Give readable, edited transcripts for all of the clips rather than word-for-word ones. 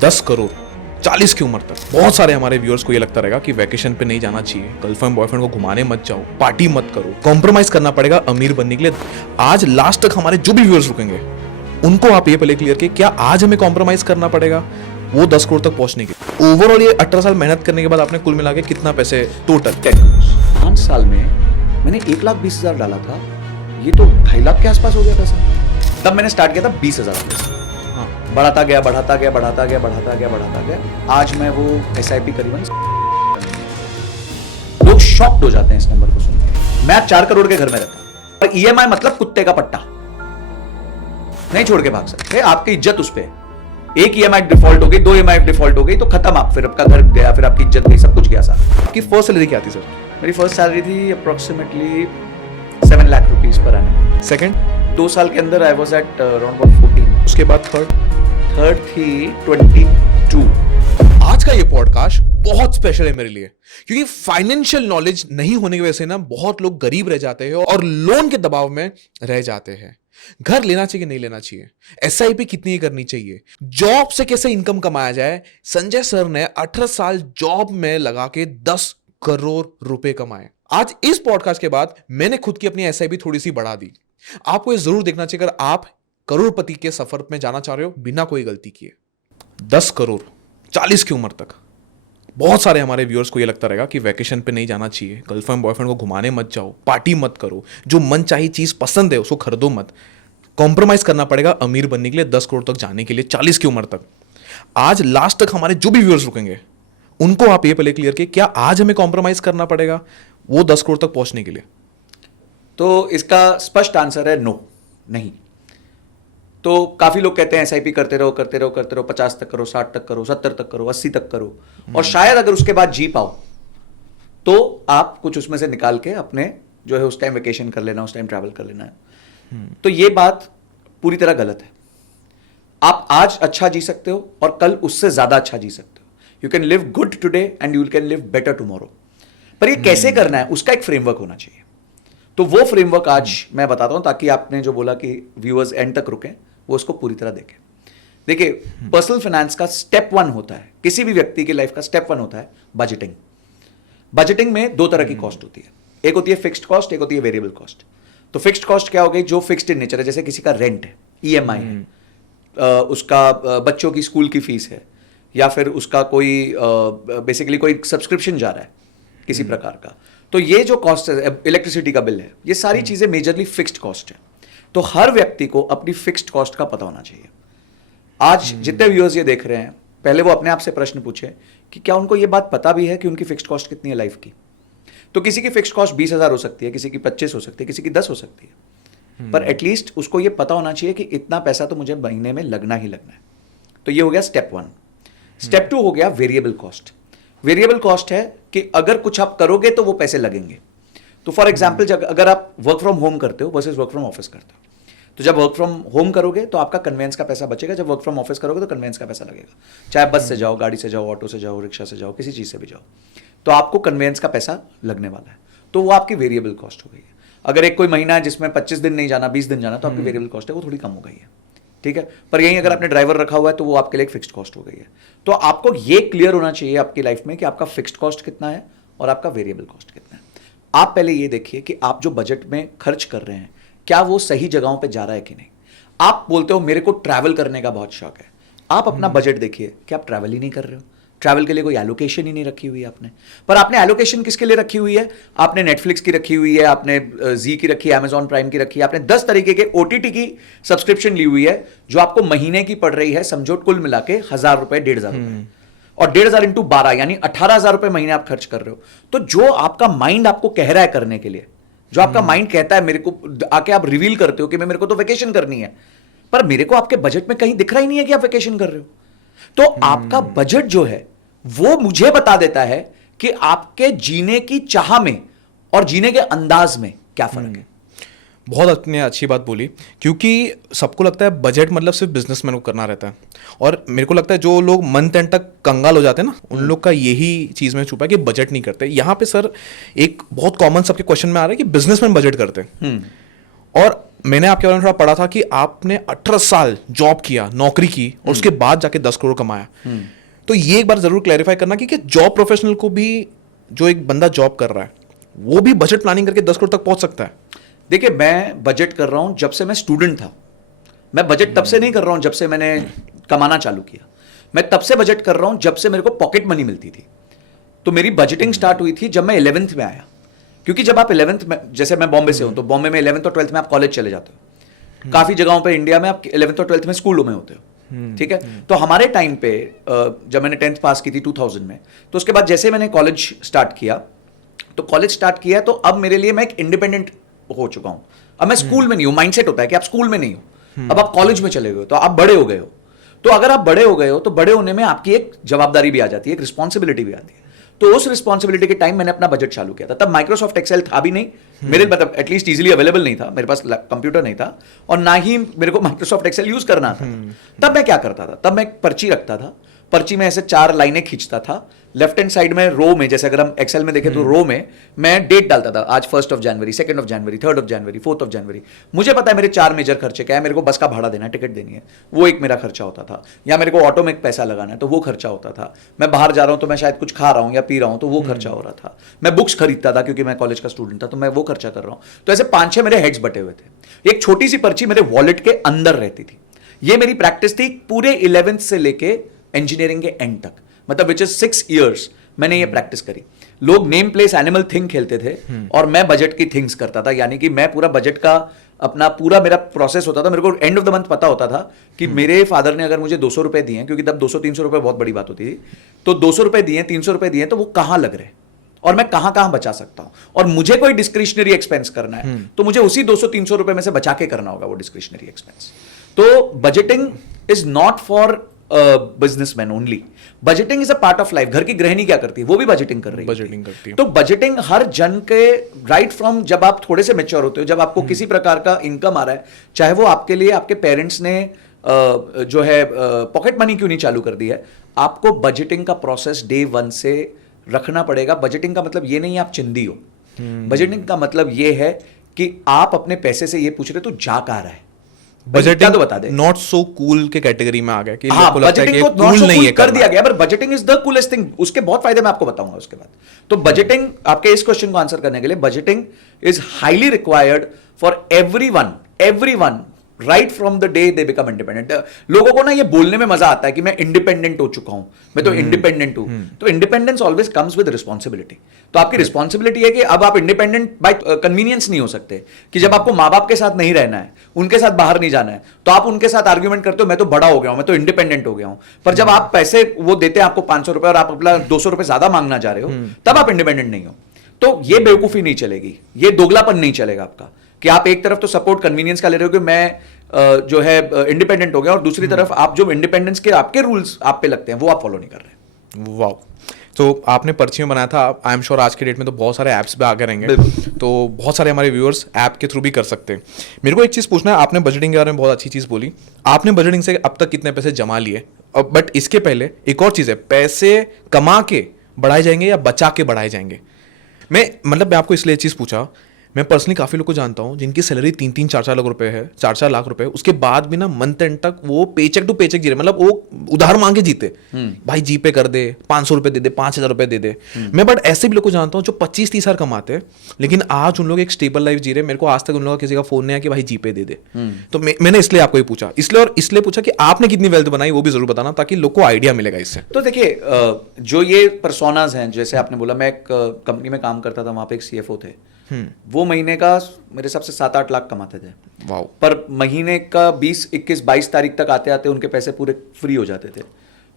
10 करोड़ 40 की उम्र तक। बहुत सारे हमारे व्यूअर्स को ये लगता रहेगा कि वैकेशन पे नहीं जाना चाहिए, गर्लफ्रेंड बॉयफ्रेंड को घुमाने मत जाओ, पार्टी मत करो, कॉम्प्रोमाइज करना पड़ेगा अमीर बनने के लिए। आज लास्ट तक हमारे जो भी व्यूअर्स रुकेंगे उनको आप ये पहले क्लियर किए, क्या आज हमें कॉम्प्रोमाइज करना पड़ेगा वो 10 करोड़ तक पहुंचने के। ओवरऑल ये 18 साल मेहनत करने के बाद आपने कुल मिला के कितना पैसे टोटल? 5 साल में मैंने 1,20,000 डाला था, ये तो 2.5 लाख के आसपास हो गया पैसा। तब मैंने स्टार्ट किया था 20,000 से, बढ़ाता गया बढ़ाता गया बढ़ाता गया बढ़ाता गया बढ़ाता गया। आज मैं वो SIP करीबन, लोग शॉक्ड हो जाते हैं इस नंबर को सुन के। मैं 4 करोड़ के घर में रहता हूं और EMI मतलब कुत्ते का पट्टा, नहीं छोड़ के भाग सकते। आपकी इज्जत उस पर, एक EMI डिफॉल्ट हो गई, 2 EMI डिफॉल्ट हो गई तो खत्म, आप फिर आपका घर गया, फिर आपकी इज्जत गई, सब कुछ गया साथ। आपकी फर्स्ट सैलरी क्या थी सर? मेरी फर्स्ट सैलरी थी approximately 7 lakh rupees per annum. Second? 2 साल के अंदर आई वाज एट अराउंड 14। उसके बाद थर्ड थी 22। आज का ये पॉडकास्ट बहुत स्पेशल है मेरे लिए, क्योंकि फाइनेंशियल नॉलेज नहीं होने की वजह से ना बहुत लोग गरीब रह जाते हैं और लोन के दबाव में रह जाते हैं। घर लेना चाहिए नहीं लेना चाहिए, SIP कितनी करनी चाहिए, जॉब से कैसे इनकम कमाया जाए। संजय सर ने 18 साल जॉब में लगा के 10 करोड़ रुपए कमाए। आज इस पॉडकास्ट के बाद मैंने खुद की अपनी SIP थोड़ी सी बढ़ा दी। आपको ये जरूर देखना चाहिए अगर आप करोड़पति के सफर में जाना चाह रहे हो बिना कोई गलती किए। 10 करोड़ 40 की उम्र तक। बहुत सारे हमारे व्यूअर्स को ये लगता रहेगा कि वैकेशन पे नहीं जाना चाहिए, गर्लफ्रेंड बॉयफ्रेंड को घुमाने मत जाओ, पार्टी मत करो, जो मन चाहिए चीज पसंद है उसको खरीदो मत, कॉम्प्रोमाइज करना पड़ेगा अमीर बनने के लिए, 10 करोड़ तक जाने के लिए 40 की उम्र तक। आज लास्ट तक हमारे जो भी व्यूअर्स रुकेंगे उनको आप ये पहले क्लियर किए, क्या आज हमें कॉम्प्रोमाइज करना पड़ेगा वो 10 करोड़ तक पहुंचने के लिए? तो इसका स्पष्ट आंसर है नो, नहीं। तो काफी लोग कहते हैं SIP करते रहो करते रहो करते रहो, 50 तक करो, 60 तक करो, 70 तक करो, 80 तक करो, और शायद अगर उसके बाद जी पाओ तो आप कुछ उसमें से निकाल के अपने जो है उस टाइम वेकेशन कर लेना, उस टाइम ट्रैवल कर लेना है। तो ये बात पूरी तरह गलत है। आप आज अच्छा जी सकते हो और कल उससे ज्यादा अच्छा जी सकते हो। You can live good today and you can live better tomorrow. पर ये कैसे करना है उसका एक फ्रेमवर्क होना चाहिए। तो वो फ्रेमवर्क आज मैं बताता हूं, ताकि आपने जो बोला कि व्यूअर्स एंड तक रुकें वो उसको पूरी तरह देखें। देखिए, पर्सनल फाइनेंस का स्टेप 1 होता है, किसी भी व्यक्ति की लाइफ का स्टेप 1 होता है बजटिंग। बजटिंग में 2 तरह की कॉस्ट होती है, एक होती है फिक्स्ड कॉस्ट, एक होती है वेरिएबल कॉस्ट। तो फिक्स्ड कॉस्ट क्या हो गई? जो फिक्स्ड इन नेचर है, जैसे किसी का रेंट है, EMI है, उसका बच्चों की स्कूल की फीस है, या फिर उसका कोई बेसिकली कोई सब्सक्रिप्शन जा रहा है किसी प्रकार का। तो ये जो कॉस्ट है, इलेक्ट्रिसिटी का बिल है, ये सारी चीजें मेजरली फिक्स्ड कॉस्ट है। तो हर व्यक्ति को अपनी फिक्स्ड कॉस्ट का पता होना चाहिए। आज जितने व्यूअर्स ये देख रहे हैं, पहले वो अपने आप से प्रश्न पूछे कि क्या उनको ये बात पता भी है कि उनकी फिक्स्ड कॉस्ट कितनी है लाइफ की। तो किसी की फिक्स्ड कॉस्ट 20,000 हो सकती है, किसी की 25 हो सकती है, किसी की 10 हो सकती है, पर एटलीस्ट उसको ये पता होना चाहिए कि इतना पैसा तो मुझे महीने में लगना ही लगना है। तो ये हो गया स्टेप 1। स्टेप 2 हो गया वेरिएबल कॉस्ट। वेरिएबल कॉस्ट है कि अगर कुछ आप करोगे तो वो पैसे लगेंगे। तो फॉर एग्जाम्पल, अगर आप वर्क फ्रॉम होम करते हो वर्सेस वर्क फ्रॉम ऑफिस करते हो, तो जब वर्क फ्रॉम होम करोगे तो आपका कन्वेंस का पैसा बचेगा, जब वर्क फ्रॉम ऑफिस करोगे तो कन्वेंस का पैसा लगेगा। चाहे बस से जाओ, गाड़ी से जाओ, ऑटो से जाओ, रिक्शा से जाओ, किसी चीज से भी जाओ, तो आपको कन्वेंस का पैसा लगने वाला है। तो वो आपकी वेरिएबल कॉस्ट हो गई है। अगर एक कोई महीना है जिसमें 25 दिन नहीं जाना, 20 दिन जाना, तो आपकी वेरिएबल कॉस्ट है वो थोड़ी कम हो गई है, ठीक है। पर यहीं अगर आपने ड्राइवर रखा हुआ है तो वो आपके लिए एक फिक्स्ड कॉस्ट हो गई है। तो आपको ये क्लियर होना चाहिए आपकी लाइफ में कि आपका फिक्स्ड कॉस्ट कितना है और आपका वेरिएबल कॉस्ट कितना है। आप पहले ये देखिए कि आप जो बजट में खर्च कर रहे हैं क्या वो सही जगहों पे जा रहा है कि नहीं। आप बोलते हो मेरे को ट्रैवल करने का बहुत शौक है, आप अपना बजट देखिए कि आप ट्रैवल ही नहीं कर रहे हो, ट्रैवल के लिए कोई एलोकेशन ही नहीं रखी हुई है आपने। पर आपने एलोकेशन किसके लिए रखी हुई है? आपने नेटफ्लिक्स की रखी हुई है, आपने जी की रखी है, अमेजॉन प्राइम की रखी है, आपने 10 तरीके के OTT की सब्सक्रिप्शन ली हुई है, जो आपको महीने की पड़ रही है समझो कुल मिला के 1,000 रुपए, 1,500 रुपए, और 1,500 इंटू 12 यानी 18,000 रुपए महीने आप खर्च कर रहे हो। तो जो आपका माइंड आपको कह रहा है करने के लिए, जो आपका माइंड कहता है मेरे को, आके आप रिवील करते हो कि मेरे को तो वेकेशन करनी है, पर मेरे को आपके बजट में कहीं दिख रहा ही नहीं है कि आप वेकेशन कर रहे हो। तो आपका बजट जो है वो मुझे बता देता है कि आपके जीने की चाह में और जीने के अंदाज में क्या फर्क है। बहुत आपने अच्छी बात बोली, क्योंकि सबको लगता है बजट मतलब सिर्फ बिजनेसमैन को करना रहता है, और मेरे को लगता है जो लोग मंथ एंड तक कंगाल हो जाते हैं ना, उन लोग का यही चीज में छुपा है कि बजट नहीं करते। यहाँ पे सर एक बहुत कॉमन सबके क्वेश्चन में आ रहा है कि बिजनेसमैन बजट करते हैं, और मैंने आपके बारे में थोड़ा पढ़ा था कि आपने 18 साल जॉब किया, नौकरी की, और उसके बाद जाके 10 करोड़ कमाया। तो ये एक बार जरूर क्लैरिफाई करना कि जॉब प्रोफेशनल को भी, जो एक बंदा जॉब कर रहा है, वो भी बजट प्लानिंग करके 10 करोड़ तक पहुंच सकता है। देखिए, मैं बजट कर रहा हूं जब से मैं स्टूडेंट था। मैं बजट तब से नहीं कर रहा हूं जब से मैंने कमाना चालू किया। मैं तब से बजट कर रहा हूं जब से मेरे को पॉकेट मनी मिलती थी। तो मेरी बजटिंग स्टार्ट हुई थी जब मैं 11th में आया। क्योंकि जब आप 11th में, जैसे मैं बॉम्बे से हूं, तो बॉम्बे में 11th और 12th में आप कॉलेज चले जाते हो। काफी जगहों पे इंडिया में आप 11th और 12th में स्कूलों में होते हो, ठीक है। तो हमारे टाइम पे जब मैंने 10th पास की थी 2000 में, तो उसके बाद जैसे मैंने कॉलेज स्टार्ट किया, तो कॉलेज स्टार्ट किया तो अब मेरे लिए मैं एक इंडिपेंडेंट हो चुका हूं। अब मैं स्कूल में नहीं हूं। माइंडसेट होता है कि आप स्कूल में नहीं हो, अब आप कॉलेज में चले गए हो, तो आप बड़े हो गए हो। तो अगर आप बड़े हो गए हो तो बड़े होने में आपकी एक जवाबदारी भी आ जाती है, एक रिस्पॉन्सिबिलिटी भी आती है। तो उस रिस्पॉन्सिबिलिटी के टाइम मैंने अपना बजट चालू किया था। तब माइक्रोसॉफ्ट एक्सेल था भी नहीं मेरे, मतलब एटलीस्ट इजीली अवेलेबल नहीं था, मेरे पास कंप्यूटर नहीं था, और ना ही मेरे को माइक्रोसॉफ्ट एक्सेल यूज करना आता था। तब मैं क्या करता था, तब मैं एक पर्ची रखता था। पर्ची में ऐसे 4 लाइनें खींचता था। लेफ्ट हैंड साइड में रो में, जैसे अगर हम एक्सेल में देखें तो रो में मैं डेट डालता था, आज 1 जनवरी, 2 जनवरी, 3 जनवरी, 4 जनवरी। मुझे पता है मेरे 4 मेजर खर्चे क्या है। मेरे को बस का भाड़ा देना है, टिकट देनी है, वो एक मेरा खर्चा होता था। या मेरे को ऑटो में एक पैसा लगाना है, तो वो खर्चा होता था। मैं बाहर जा रहा हूं तो मैं शायद कुछ खा रहा हूं या पी रहा हूं, तो वो खर्चा हो रहा था। मैं बुक्स खरीदता था क्योंकि मैं कॉलेज का स्टूडेंट था, तो मैं वो खर्चा कर रहा हूं। तो ऐसे 5-6 मेरे हेड्स बटे हुए थे। एक छोटी सी पर्ची मेरे वॉलेट के अंदर रहती थी। ये मेरी प्रैक्टिस थी पूरे 11th से लेके इंजीनियरिंग के एंड तक, मतलब विच इज 6 years मैंने ये प्रैक्टिस करी। लोग नेम प्लेस एनिमल थिंग खेलते थे और मैं बजट की थिंग्स करता था। यानी कि मैं पूरा बजट का अपना पूरा मेरा प्रोसेस होता था। मेरे को एंड ऑफ द मंथ पता होता था कि मेरे फादर ने अगर मुझे 200 रुपए दिए, क्योंकि तब 200-300 रुपए बहुत बड़ी बात होती थी, तो 200 रुपए दिए, 300 रुपए दिए, तो वो कहां लग रहे और मैं कहां कहां बचा सकता हूं। और मुझे कोई डिस्क्रिशनरी एक्सपेंस करना है तो मुझे उसी 200-300 रुपए में से बचा के करना होगा वो डिस्क्रिशनरी एक्सपेंस। तो budgeting is not for businessman only. Budgeting is a part of life. घर की गृहिणी क्या करती है, वो भी बजटिंग कर रही है। बजटिंग करती है। तो बजटिंग हर जन के, राइट फ्रॉम जब आप थोड़े से मैच्योर होते हो, जब आपको किसी प्रकार का इनकम आ रहा है, चाहे वो आपके लिए आपके पेरेंट्स ने जो है पॉकेट मनी क्यों नहीं चालू कर दी है, आपको बजटिंग का प्रोसेस डे 1 से रखना पड़ेगा। बजटिंग का मतलब ये नहीं है आप चिंदी हो। बजटिंग का मतलब ये है कि आप अपने पैसे से ये पूछ रहे तो जा कहाँ रहा है। बजटिंग तो बता दे, नॉट सो कूल के कैटेगरी में आ गया कि हाँ, लोगों को लगता है कि बजटिंग को कूल नहीं है कर दिया गया, पर budgeting is the coolest thing. उसके बहुत फायदे मैं आपको बताऊंगा उसके बाद। तो बजटिंग, आपके इस क्वेश्चन को आंसर करने के लिए, budgeting is highly required for everyone right from the day they become independent. लोगों को ना ये बोलने में मजा आता है कि मैं इंडिपेंडेंट हो चुका हूं, मैं तो इंडिपेंडेंट हूं। तो independence always comes with responsibility. तो आपकी रिस्पॉन्सिबिलिटी है कि अब आप इंडिपेंडेंट बाय कन्वीनियंस नहीं हो सकते, कि जब आपको माँ बाप के साथ नहीं रहना है, उनके साथ बाहर नहीं जाना है, तो आप उनके साथ आर्ग्यूमेंट करते हो मैं तो बड़ा हो गया हूं, मैं तो इंडिपेंडेंट हो गया हूं। पर जब आप पैसे वो देते हैं आपको 500 रुपए और आप अपना 200 रुपए ज्यादा मांगना चाह रहे हो, तब आप इंडिपेंडेंट नहीं हो। तो ये बेवकूफी नहीं चलेगी, ये दोगलापन नहीं चलेगा आपका, कि आप एक तरफ तो सपोर्ट कन्वीनियंस का ले रहे हो कि मैं जो है इंडिपेंडेंट हो गया, और दूसरी तरफ आप जो इंडिपेंडेंस के आपके रूल्स आप पे लगते हैं वो आप फॉलो नहीं कर रहे। वाह। तो आपने पर्ची में बनाया था, आई एम श्योर आज के डेट में तो बहुत सारे ऐप्स भी आगे रहेंगे, तो बहुत सारे हमारे व्यूअर्स ऐप के थ्रू भी कर सकते हैं। मेरे को एक चीज़ पूछना है, आपने बजटिंग के बारे में बहुत अच्छी चीज़ बोली, आपने बजटिंग से अब तक कितने पैसे जमा लिए, बट इसके पहले एक और चीज़ है, पैसे कमा के बढ़ाए जाएंगे या बचा के बढ़ाए जाएंगे? मैं आपको इसलिए चीज़ पूछा, मैं पर्सनली काफ़ी लोग को जानता हूँ जिनकी सैलरी 3-3, 4-4 लाख रुपए है, 4-4 लाख रुपए, उसके बाद भी ना मंथ एंड तक वो पेचेक टू पेचेक जी रहे, मतलब वो उधार मांग के जीते। भाई जी पे कर दे, 500 रुपए दे दे, 5000 रुपए दे दे। मैं बट ऐसे भी लोग को जानता हूँ जो 25-30 हजार कमाते हैं, लेकिन आज उन लोग एक स्टेबल लाइफ जी रहे। मेरे को आज तक उन लोगों का किसी का फोन नहीं आया कि भाई जी पे दे दे। तो मैंने इसलिए आपको ये पूछा, इसलिए पूछा कि आपने कितनी वेल्थ बनाई वो भी जरूर बताना, ताकि लोग को आइडिया मिलेगा इससे। तो देखिए, जो ये पर्सोनाज हैं, जैसे आपने बोला, मैं एक कंपनी में काम करता था, वहां पे एक CFO थे, वो महीने का मेरे हिसाब से 7-8 लाख कमाते थे। वाओ। पर महीने का 20, 21, 22 तारीख तक आते आते उनके पैसे पूरे फ्री हो जाते थे,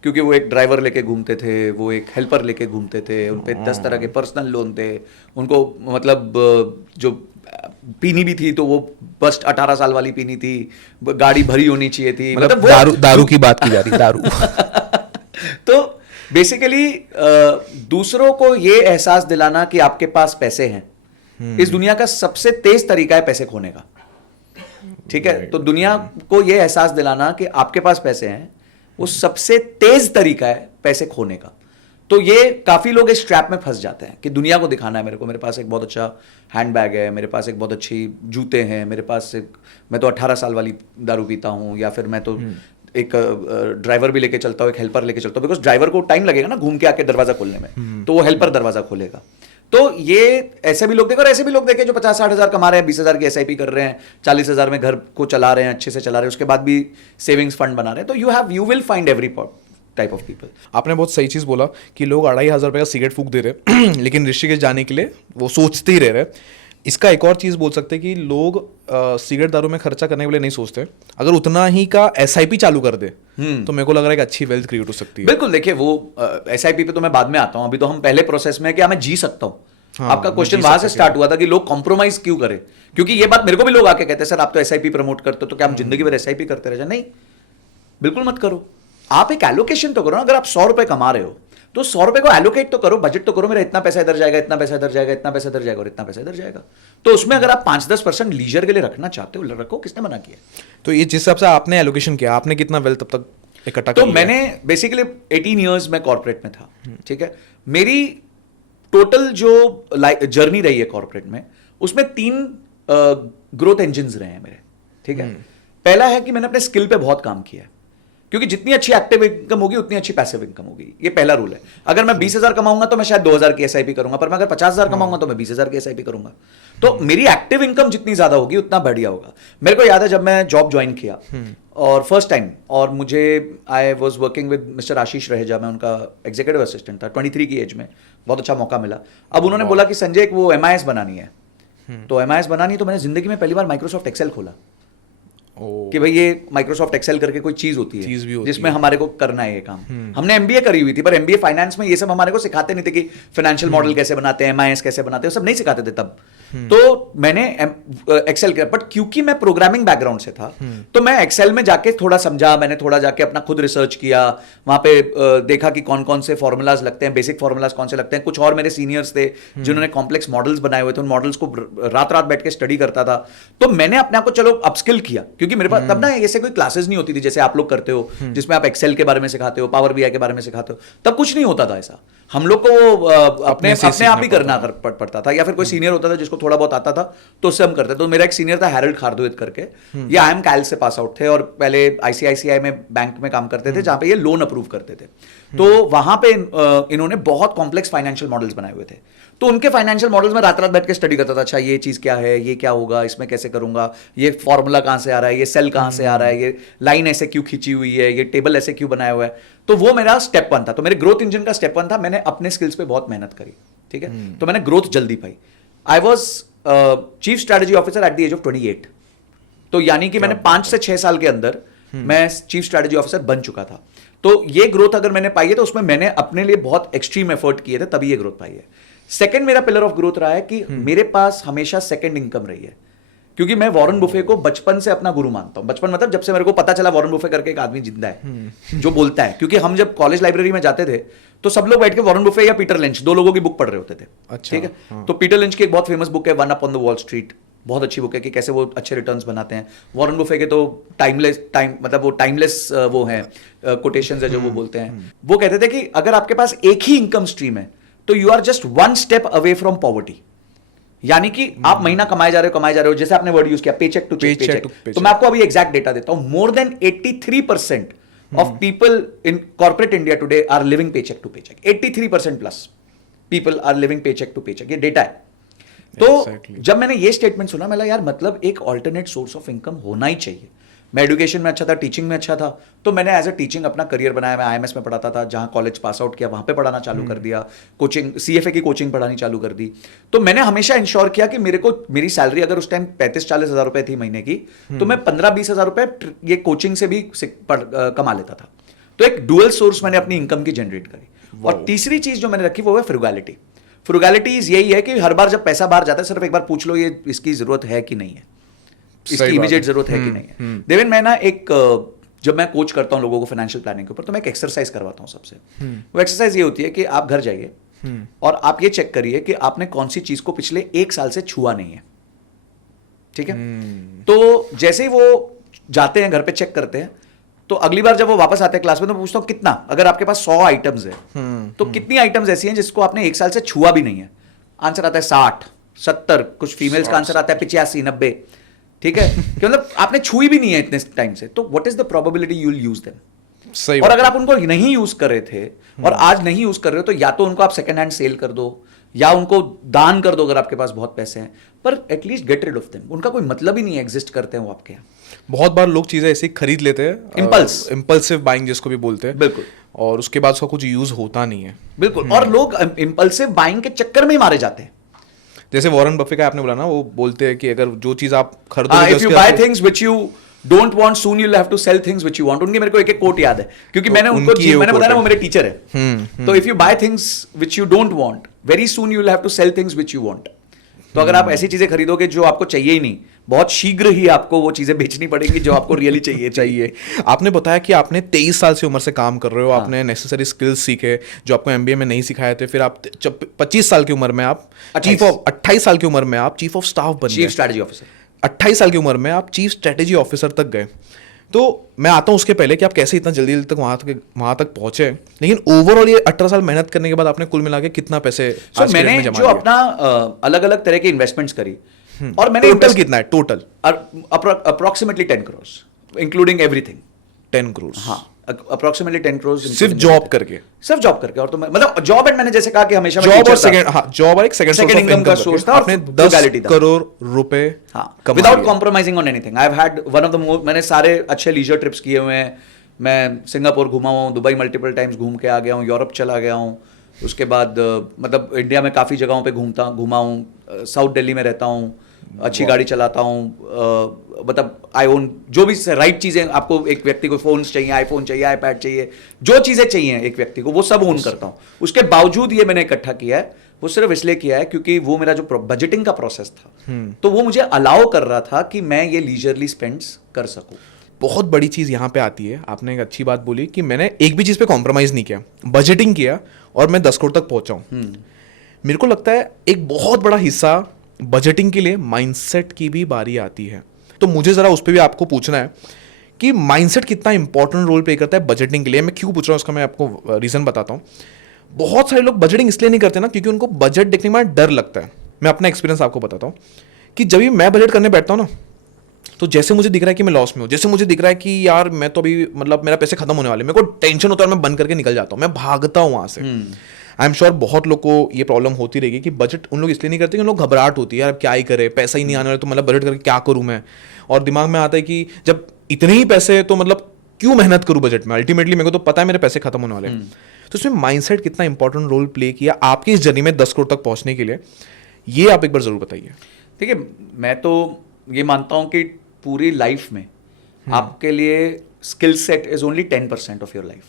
क्योंकि वो एक ड्राइवर लेके घूमते थे, वो एक हेल्पर लेके घूमते थे, उन पे 10 तरह के पर्सनल लोन थे उनको, मतलब जो पीनी भी थी तो वो बस 18 साल वाली पीनी थी, गाड़ी भरी होनी चाहिए थी, मतलब दारू की बात की जा रही, दारू। तो बेसिकली दूसरों को ये एहसास दिलाना कि आपके पास पैसे हैं, इस दुनिया का सबसे तेज तरीका है पैसे खोने का। ठीक है, तो दुनिया को यह एहसास दिलाना कि आपके पास पैसे हैं, वो सबसे तेज तरीका है पैसे खोने का। तो ये काफी लोग इस ट्रैप में फंस जाते हैं कि दुनिया को दिखाना है मेरे को, मेरे पास एक बहुत अच्छा हैंडबैग है, मेरे पास एक बहुत अच्छी जूते हैं, मेरे पास एक, मैं तो 18 साल वाली दारू पीता हूँ, या फिर मैं तो एक ड्राइवर भी लेके चलता हूँ, एक हेल्पर लेके चलता हूँ, बिकॉज ड्राइवर को टाइम लगेगा ना घूम के आके दरवाजा खोलने में, तो वो हेल्पर दरवाजा खोलेगा। तो ये ऐसे भी लोग देखे, और ऐसे भी लोग देखे जो 50-60 हज़ार कमा रहे हैं, 20 हज़ार की SIP कर रहे हैं, 40 हज़ार में घर को चला रहे हैं, अच्छे से चला रहे हैं, उसके बाद भी सेविंग्स फंड बना रहे हैं। तो you will find every type of people. आपने बहुत सही चीज़ बोला कि लोग 2,500 रुपये का सिगरेट फूंक दे रहे लेकिन ऋषिकेश जाने के लिए वो सोचते ही रह रहे। इसका एक और चीज़ बोल सकते हैं कि लोग सिगरेट दारू में खर्चा करने के लिए नहीं सोचते, अगर उतना ही का SIP चालू कर दे तो मेरे को लग रहा है कि अच्छी वेल्थ क्रिएट हो सकती है। बिल्कुल, देखिए वो SIP पे तो मैं बाद में आता हूँ, अभी तो हम पहले प्रोसेस में क्या मैं जी सकता हूँ। हाँ, आपका क्वेश्चन वहां से स्टार्ट हुआ था कि लोग कॉम्प्रोमाइज क्यों करें, क्योंकि ये बात मेरे को भी लोग आके कहते हैं सर आप तो SIP प्रमोट करते हो, तो क्या हम जिंदगी भर SIP करते रह जाए? नहीं, बिल्कुल मत करो। आप एक एलोकेशन तो करो ना। अगर आप 100 रुपए कमा रहे हो तो 100 रुपए को एलोकेट तो करो, बजट तो करो, मेरा इतना पैसा इधर जाएगा, इतना पैसा इधर जाएगा, इतना पैसा इधर जाएगा और इतना पैसा इधर जाएगा। तो उसमें अगर आप 5-10% लीजर के लिए रखना चाहते हो, रखो, किसने मना किया? तो ये जिस हिसाब से आपने एलोकेशन किया, आपने कितना वेल्थ तब तक इकट्ठा तो कर लिया? मैंने बेसिकली 18 ईयर्स में कॉर्पोरेट में था, ठीक है। मेरी टोटल जो जर्नी रही है कॉर्पोरेट में, उसमें 3 ग्रोथ इंजन्स रहे हैं मेरे, ठीक है। पहला है कि मैंने अपने स्किल पे बहुत काम किया है, क्योंकि जितनी अच्छी एक्टिव इनकम होगी उतनी अच्छी पैसिव इनकम होगी। ये पहला रूल है। अगर मैं 20,000 कमाऊंगा तो मैं शायद 2,000 की SIP करूंगा, पर मैं अगर 50,000 कमाऊंगा तो मैं 20,000 की SIP करूंगा। तो मेरी एक्टिव इनकम जितनी ज्यादा होगी उतना बढ़िया होगा। मेरे को याद है जब मैं जॉब ज्वाइन किया और फर्स्ट टाइम, और मुझे I was working with mister Ashish Raheja, मैं उनका एग्जीक्यूटिव असिस्टेंट था 23 की एज में, बहुत अच्छा मौका मिला। अब उन्होंने बोला कि संजय एक वो MIS बनानी है, तो MIS बनानी, तो मैंने जिंदगी में पहली बार माइक्रोसॉफ्ट एक्सेल खोला कि भाई ये माइक्रोसॉफ्ट एक्सेल करके कोई चीज होती है जिसमें हमारे को करना है ये काम। हमने MBA करी हुई थी, पर MBA फाइनेंस में ये सब हमारे को सिखाते नहीं थे कि फाइनेंशियल मॉडल कैसे बनाते हैं, MIS कैसे बनाते हैं, सब नहीं सिखाते थे तब। तो मैंने एक्सेल किया, बट क्योंकि मैं प्रोग्रामिंग बैकग्राउंड से था तो मैं एक्सेल में जाके थोड़ा समझा, मैंने थोड़ा जाके अपना खुद रिसर्च किया, वहां पे देखा कि कौन कौन से फॉर्मूलाज लगते हैं, बेसिक फॉर्मूलाज कौन से लगते हैं। कुछ और मेरे सीनियर्स थे जिन्होंने कॉम्प्लेक्स मॉडल्स बनाए हुए थे, उन मॉडल्स को रात रात बैठ के स्टडी करता था। तो मैंने अपने आप को चलो अपस्किल किया, क्योंकि मेरे पास तब ना ऐसे कोई क्लासेस नहीं होती थी जैसे आप लोग करते हो, जिसमें आप एक्सेल के बारे में सिखाते हो, पावर BI के बारे में सिखाते हो। तब कुछ नहीं होता था ऐसा, हम लोग को अपने आप ही करना पड़ता था, या फिर कोई सीनियर होता था जिसको थोड़ा बहुत आता था तो उससे हम करते। तो मेरा एक सीनियर था हैरल्ड खारदुइत करके, ये IIM कैल से पास आउट थे और पहले ICICI में बैंक में काम करते थे जहां पे ये लोन अप्रूव करते थे। तो वहां पे इन्होंने बहुत कॉम्प्लेक्स फाइनेंशियल मॉडल्स बनाए हुए थे। तो उनके फाइनेंशियल मॉडल्स में रात रात बैठ के स्टडी करता था, अच्छा ये चीज क्या है, ये क्या होगा, इसमें कैसे करूंगा, ये फॉर्मूला कहां से आ रहा है, ये सेल कहां से आ रहा है, ये लाइन ऐसे क्यों खींची हुई है, ये टेबल ऐसे क्यों बनाया हुआ है। तो वो मेरा स्टेप 1 था। तो मेरे ग्रोथ इंजन का स्टेप 1 था, मैंने अपने स्किल्स पे बहुत मेहनत करी, ठीक है। तो मैंने ग्रोथ जल्दी पाई। I was chief strategy officer at the age of 28। तो यानी कि मैंने 5 से 6 साल के अंदर मैं चीफ स्ट्रेटेजी ऑफिसर बन चुका था। तो ये ग्रोथ अगर मैंने पाई है तो उसमें मैंने अपने लिए बहुत एक्सट्रीम एफर्ट किए थे, तभी ये ग्रोथ पाई है। सेकंड मेरा पिलर ऑफ ग्रोथ रहा है कि मेरे पास हमेशा सेकंड इनकम रही है, क्योंकि मैं वॉरेन बुफे को बचपन से अपना गुरु मानता हूं। बचपन मतलब जब से मेरे को पता चला वॉरेन बुफे करके एक आदमी जिंदा है जो बोलता है, क्योंकि हम जब कॉलेज लाइब्रेरी में जाते थे तो सब लोग बैठ के वॉरेन बुफे या पीटर लिंच, 2 लोगों की बुक पढ़ रहे होते थे। अच्छा, ठीक है। तो पीटर लिंच की एक बहुत फेमस बुक है one up on the wall street, बहुत अच्छी बुक है कि कैसे वो अच्छे रिटर्न्स बनाते हैं। वॉरेन बुफे के तो टाइमलेस वो हैं कोटेशंस है जो वो बोलते हैं। वो कहते थे कि अगर आपके पास एक ही इनकम स्ट्रीम है तो you are just 1 step away from poverty. यानी कि आप महीना कमाए जा रहे हो, जैसे आपने वर्ड यूज किया पेचेक टू पेचेक। तो मैं आपको अभी एग्जैक्ट डेटा देता हूं, more than 83% of people in corporate India today are living paycheck to paycheck. 83% plus people are living paycheck to paycheck, ये डेटा है। तो जब मैंने ये स्टेटमेंट सुना, मैं यार मतलब एक ऑल्टरनेट सोर्स ऑफ इनकम होना ही चाहिए। मैं एजुकेशन में अच्छा था, टीचिंग में अच्छा था, तो मैंने एज अ टीचिंग अपना करियर बनाया। मैं IMS में पढ़ाता था, जहां कॉलेज पास आउट किया वहां पे पढ़ाना चालू कर दिया। कोचिंग CFA की कोचिंग पढ़ानी चालू कर दी। तो मैंने हमेशा इंश्योर किया कि मेरी सैलरी अगर उस टाइम 35-40 हज़ार रुपए थी महीने की, तो मैं 15-20 हज़ार रुपए ये कोचिंग से भी कमा लेता था। तो एक डुअल सोर्स मैंने अपनी इनकम की जनरेट करी। और तीसरी चीज जो मैंने रखी वो है फ्रुगैलिटी। फ्रुगैलिटीज यही है कि हर बार जब पैसा बाहर जाता है सिर्फ एक बार पूछ लो ये इसकी जरूरत है कि नहीं है, इसकी इमीडिएट जरूरत है कि नहीं है। देवेन मैं ना जब मैं कोच करता हूं लोगों को फाइनेंशियल प्लानिंग के ऊपर, तो मैं एक एक्सरसाइज करवाता हूं सबसे। वो एक्सरसाइज ये होती है कि आप घर जाइए और आप ये चेक करिए कि आपने कौन सी चीज को पिछले 1 साल से छुआ नहीं है, ठीक है। तो जैसे ही वो जाते हैं घर पे चेक करते हैं, तो अगली बार जब वो वापस आते हैं क्लास में तो मैं पूछता हूँ कितना, अगर आपके पास 100 आइटम्स है तो कितनी आइटम्स ऐसी हैं जिसको आपने एक साल से छुआ भी नहीं है? आंसर आता है 60, 70, कुछ फीमेल्स का आंसर आता है 85, 90, ठीक है? कि मतलब आपने छुई भी नहीं है इतने टाइम से, तो what is the probability you will use them? सही और बात अगर आप उनको नहीं यूज कर रहे थे और आज नहीं यूज कर रहे हो तो या तो उनको आप सेकंड हैंड सेल कर दो या उनको दान कर दो अगर आपके पास बहुत पैसे हैं, पर at least get rid of them. उनका कोई मतलब ही नहीं है एग्जिस्ट करते हैं वो आपके यहाँ। बहुत बार लोग चीजें ऐसे ही खरीद लेते हैं, इम्पल्सिव बाइंग जिसको भी बोलते हैं, बिल्कुल, और उसके बाद उसका कुछ यूज होता नहीं है। बिल्कुल। और लोग इम्पल्सिव बाइंग के चक्कर में ही मारे जाते हैं। जैसे वॉरेन बफे का आपने बोला ना, वो बोलते हैं कि अगर जो चीज आप खरीदोगे, if you buy things which you don't want soon you will have to sell things which you want. उनके मेरे को एक एक कोट याद है क्योंकि मैंने उनको मैंने बताया ना वो मेरे टीचर है। तो if you buy things which you don't want very soon you will have to sell things which you want. तो अगर आप ऐसी चीजें खरीदोगे जो आपको चाहिए ही नहीं, बहुत शीघ्र ही आपको वो चीजें बेचनी पड़ेंगी जो आपको रियली चाहिए। आपने बताया कि आपने 23 साल से उम्र से काम कर रहे हो, आपने नेसेसरी स्किल्स सीखे जो आपको एमबीए में नहीं सिखाए थे, फिर आप 25 साल की उम्र में आप 28 साल की उम्र में आप चीफ ऑफ स्टाफ बन गए, चीफ स्ट्रेटजी ऑफिसर। 28 साल की उम्र में आप चीफ स्ट्रेटेजी ऑफिसर तक गए। तो मैं आता हूं उसके पहले कि आप कैसे इतना जल्दी तक वहां तक पहुंचे, लेकिन ओवरऑल ये 18 साल मेहनत करने के बाद आपने कुल मिला के कितना पैसे आज के डेट मैंने में जमा जो लिए? अपना अलग अलग तरह के इन्वेस्टमेंट्स करी और मैंने टोटल कितना है? Total approximately 10 crore including everything. 10 crore? हाँ, अप्रोक्सीमेटली 10 करोड़ सिर्फ जॉब करके? सिर्फ जॉब करके। और तो मतलब जॉब एंड मैंने जैसे कहा कि हमेशा जॉब और सेकंड, हाँ, जॉब और एक सेकंड इनकम का सोर्स था। आपने 10 करोड़ रुपए without compromising on anything. I have had one of the most, मैंने सारे अच्छे लीजर ट्रिप्स किए हुए हैं। मैं सिंगापुर घुमा हुआ हूँ, दुबई मल्टीपल टाइम्स घूम के आ गया हूँ, यूरोप चला गया हूँ, उसके बाद मतलब इंडिया में काफ़ी जगहों पे घूमा हूँ, साउथ दिल्ली में रहता हूँ, अच्छी गाड़ी चलाता हूँ, मतलब आई ओन जो भी राइट चीज़ें आपको एक व्यक्ति को फोन चाहिए, आईफोन चाहिए, आईपैड चाहिए, जो चीज़ें चाहिए एक व्यक्ति को वो सब ओन करता हूँ। उसके बावजूद ये मैंने इकट्ठा किया है, वो सिर्फ इसलिए किया है क्योंकि वो मेरा जो बजटिंग का प्रोसेस था तो वो मुझे अलाउ कर रहा था कि मैं ये लीजरली स्पेंड्स कर सकूँ। बहुत बड़ी चीज़ यहाँ पे आती है, आपने एक अच्छी बात बोली कि मैंने एक भी चीज़ पे कॉम्प्रोमाइज़ नहीं किया, बजटिंग किया और मैं 10 करोड़ तक पहुँचा हूँ। मेरे को लगता है एक बहुत बड़ा हिस्सा बजटिंग के लिए माइंडसेट की भी बारी आती है। तो मुझे ज़रा उस पर भी आपको पूछना है कि माइंडसेट कितना इंपॉर्टेंट रोल प्ले करता है बजटिंग के लिए। मैं क्यों पूछ रहा हूँ उसका मैं आपको रीज़न बताता हूँ। बहुत सारे लोग बजटिंग इसलिए नहीं करते ना क्योंकि उनको बजट देखने में डर लगता है। मैं अपना एक्सपीरियंस आपको बताता हूँ कि जब भी मैं बजट करने बैठता हूँ ना, तो जैसे मुझे दिख रहा है कि मैं लॉस में हूँ, जैसे मुझे दिख रहा है कि यार मैं तो अभी मतलब मेरा पैसे खत्म होने वाले, मेरे को टेंशन होता है और मैं बंद करके निकल जाता हूँ, मैं भागता हूँ वहाँ से। आई एम श्योर बहुत लोग को ये प्रॉब्लम होती रहेगी कि बजट उन लोग इसलिए नहीं करते कि उन लोग घबराहट होती है, यार अब क्या ही करे, पैसा ही नहीं आने वाला, तो मतलब बजट करके क्या करूँ मैं। और दिमाग में आता है कि जब इतने ही पैसे हैं तो मतलब क्यों मेहनत करूँ बजट में, अल्टीमेटली मेरे को तो पता है मेरे पैसे खत्म होने वाले हैं। तो इसमें माइंडसेट कितना इंपॉर्टेंट रोल प्ले किया आपकी इस जर्नी में 10 करोड़ तक पहुंचने के लिए, ये आप एक बार जरूर बताइए। ठीक है, मैं तो ये मानता हूँ कि पूरी लाइफ में आपके लिए skill set is only 10% of your life.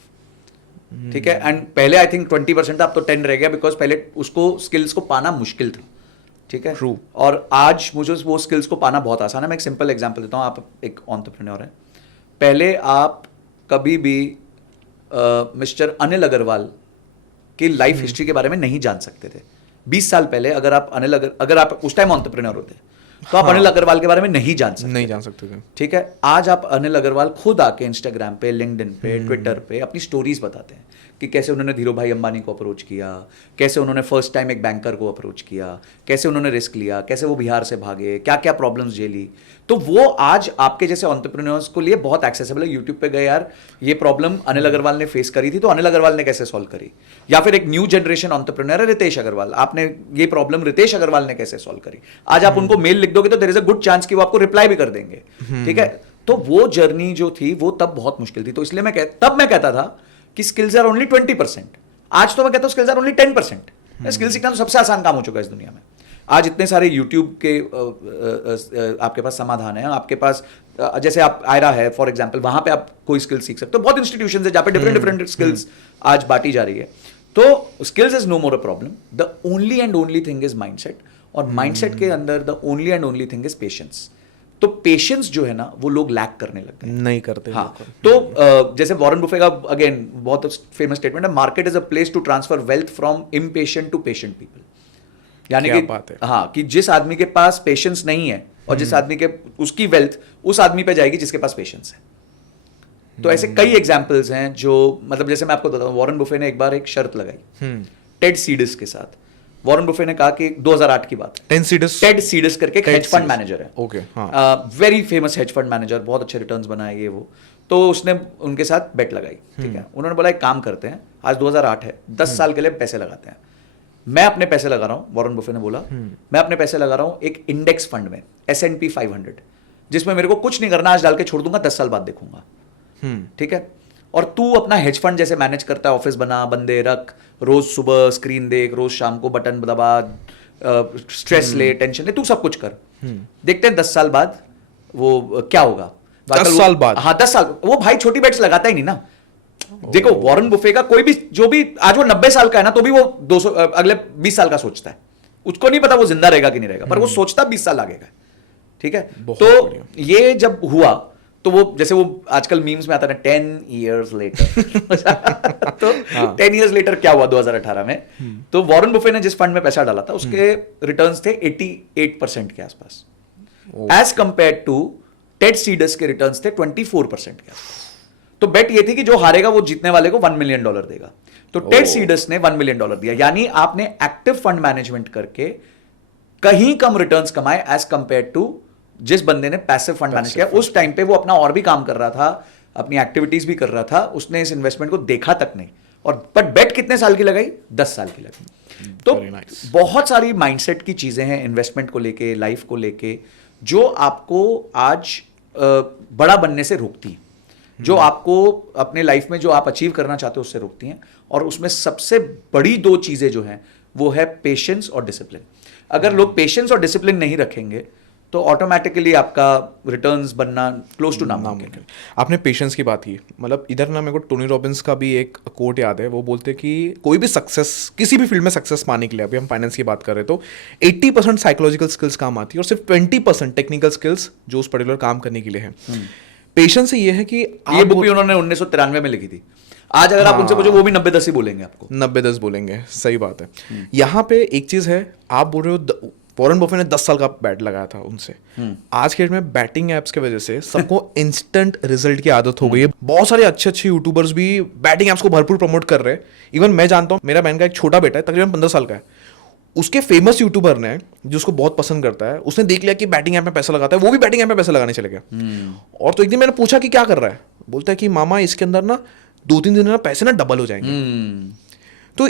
ठीक है, एंड पहले आई थिंक 20% था, अब तो 10 रह गया बिकॉज पहले उसको स्किल्स को पाना मुश्किल था। ठीक है, True. और आज मुझे वो स्किल्स को पाना बहुत आसान है। मैं एक सिंपल एग्जांपल देता हूँ। आप एक एंटरप्रेन्योर हैं, पहले आप कभी भी मिस्टर अनिल अग्रवाल की लाइफ हिस्ट्री के बारे में नहीं जान सकते थे। 20 साल पहले अगर आप अगर आप उस टाइम एंटरप्रेन्योर होते तो आप अनिल अग्रवाल के बारे में नहीं जान सकते थे। ठीक है, आज आप अनिल अग्रवाल खुद आके इंस्टाग्राम पे, लिंक्डइन पे, ट्विटर पे अपनी स्टोरीज बताते हैं कि कैसे उन्होंने धीरू भाई अंबानी को अप्रोच किया, कैसे उन्होंने फर्स्ट टाइम एक बैंकर को अप्रोच किया, कैसे उन्होंने रिस्क लिया, कैसे वो बिहार से भागे, क्या क्या प्रॉब्लम्स झेली। तो वो आज आपके जैसे एंटरप्रेन्योर्स को लिए बहुत एक्सेसिबल है। यूट्यूब पे गए, यार ये प्रॉब्लम अनिल अग्रवाल ने फेस करी थी तो अनिल अग्रवाल ने कैसे सॉल्व करी। या फिर एक न्यू जनरेशन एंटरप्रेन्योर है रितेश अग्रवाल, आपने ये प्रॉब्लम रितेश अग्रवाल ने कैसे सॉल्व करी। आज आप उनको मेल लिख दोगे तो there is a good chance कि वो आपको रिप्लाई भी कर देंगे। ठीक है, तो वो जर्नी जो थी वो तब बहुत मुश्किल थी। तो इसलिए तब मैं कहता था कि स्किल्स आर ओनली 20%। आज तो मैं कहता हूं स्किल्स आर ओनली 10%। स्किल्स सीखना तो सबसे आसान काम हो चुका है इस दुनिया में। आज इतने सारे यूट्यूब के आपके पास समाधान है। आपके पास जैसे आप आयरा है फॉर एग्जांपल, वहां पे आप कोई स्किल सीख सकते हो। बहुत इंस्टीट्यूशंस है जहां पे डिफरेंट स्किल्स आज बांटी जा रही है। तो skills is no more a problem, the only and only thing is mindset. और माइंडसेट के अंदर the only and only thing is patience. तो पेशेंस जो है ना वो लोग लैक करने लग गए, नहीं करते। हाँ, तो जैसे वॉरेन बुफे का अगेन बहुत फेमस स्टेटमेंट है, market is a place to transfer wealth from impatient to patient people. यानी कि बात है। हाँ, कि जिस आदमी के पास पेशेंस नहीं है और जिस आदमी के उसकी वेल्थ उस आदमी पे जाएगी जिसके पास पेशेंस है। तो ऐसे कई एग्जाम्पल्स हैं जो मतलब जैसे मैं आपको बताता हूँ, वॉरेन बुफे ने एक बार एक शर्त लगाई टेड सीडस के साथ। वॉरेन बुफे ने कहा कि 2008 की बात है, टेड सीडस करके एक हेज फंड मैनेजर है, okay, very famous hedge fund manager, बहुत अच्छे रिटर्न्स बनाए ये वो। तो उसने उनके साथ बेट लगाई, ठीक है। उन्होंने बोला एक काम करते हैं, आज 2008 है, 10 साल के लिए पैसे लगाते हैं। मैं अपने पैसे लगा रहा हूँ, वॉरेन बुफे ने बोला, मैं अपने पैसे लगा रहा हूँ एक इंडेक्स फंड में, S&P 500, जिसमें मेरे को कुछ नहीं करना, आज डाल के छोड़ दूंगा, 10 साल बाद देखूंगा, ठीक है। और तू अपना हेज फंड जैसे मैनेज करता है, ऑफिस बना, बंदे रख, रोज सुबह स्क्रीन देख, रोज शाम को बटन दबा, स्ट्रेस ले, टेंशन ले, तू सब कुछ कर। देखते हैं 10 साल बाद वो क्या होगा। 10 साल बाद? हाँ 10 साल। वो भाई छोटी बेट्स लगाता ही नहीं ना। देखो वॉरेन बुफे का कोई भी जो भी आज वो 90 साल का है ना, तो भी वो 200 अगले 20 साल का सोचता है। उसको नहीं पता वो जिंदा रहेगा कि नहीं रहेगा, पर वो सोचता 20 साल आगे का, ठीक है। तो ये जब हुआ तो वो जैसे वो आजकल मीम्स में आता है ना 10 years later तो 10 years later क्या हुआ 2018 में, तो वॉरेन बुफे ने जिस फंड में पैसा डाला था उसके रिटर्न्स थे 88% के आसपास, as compared to Ted Seides के रिटर्न्स थे 24% के आसपास। तो बेट ये थी कि जो हारेगा वो जीतने वाले को $1 million देगा। तो टेड सीडस ने $1 million दिया, यानी आपने एक्टिव फंड मैनेजमेंट करके कहीं कम रिटर्न्स कमाए एज कंपेयर टू जिस बंदे ने पैसिव फंड मैनेज किया। उस टाइम पे वो अपना और भी काम कर रहा था, अपनी एक्टिविटीज भी कर रहा था, उसने इस इन्वेस्टमेंट को देखा तक नहीं। और बट बेट कितने साल की लगाई? 10 साल की लगाई। तो बहुत सारी माइंडसेट की चीजें हैं इन्वेस्टमेंट को लेके, लाइफ को लेके, जो आपको आज बड़ा बनने से रोकती हैं, जो आपको अपने लाइफ में जो आप अचीव करना चाहते हो उससे रोकती हैं। और उसमें सबसे बड़ी 2 चीजें जो हैं वो है पेशेंस और डिसिप्लिन। अगर लोग पेशेंस और डिसिप्लिन नहीं रखेंगे तो ऑटोमेटिकली आपका रिटर्न्स बनना क्लोज टू नामुमकिन है। आपने पेशेंस की बात की, मतलब इधर ना मेरे को टोनी रॉबिन्स का भी एक कोट याद है। वो बोलते हैं कि कोई भी सक्सेस, किसी भी फील्ड में सक्सेस पाने के लिए, अभी हम फाइनेंस की बात कर रहे हैं, तो 80% साइकोलॉजिकल स्किल्स काम आती है और सिर्फ 20% टेक्निकल स्किल्स जो उस पर्टिकुलर काम करने के लिए है। पेशेंस से ये है कि ये बुक भी उन्होंने 1993 में लिखी थी। आज अगर आप उनसे पूछो वो भी 90-10 ही बोलेंगे आपको, 90-10 बोलेंगे, सही बात है। यहाँ पे एक चीज है, आप बोल रहे हो वॉरेन बफे ने 10 साल का बैट लगाया था उनसे। आज के डेट में बैटिंग एप्स की वजह से सबको इंस्टेंट रिजल्ट की आदत हो गई है। बहुत सारे अच्छे अच्छे यूट्यूबर्स भी बैटिंग एप्स को भरपूर प्रमोट कर रहे हैं। इवन मैं जानता हूँ, मेरा बहन का एक छोटा बेटा है, तकरीबन 15 साल का है, उसके फेमस यूट्यूबर ने जो उसको बहुत पसंद करता है, उसने देख लिया कि बैटिंग ऐप में पैसा लगाता है, वो भी बैटिंग ऐप में पैसा लगाने चले गया। और तो एक दिन मैंने पूछा कि क्या कर रहा है, बोलता है कि मामा इसके अंदर ना 2-3 दिन ना पैसे ना डबल हो जाएंगे। तो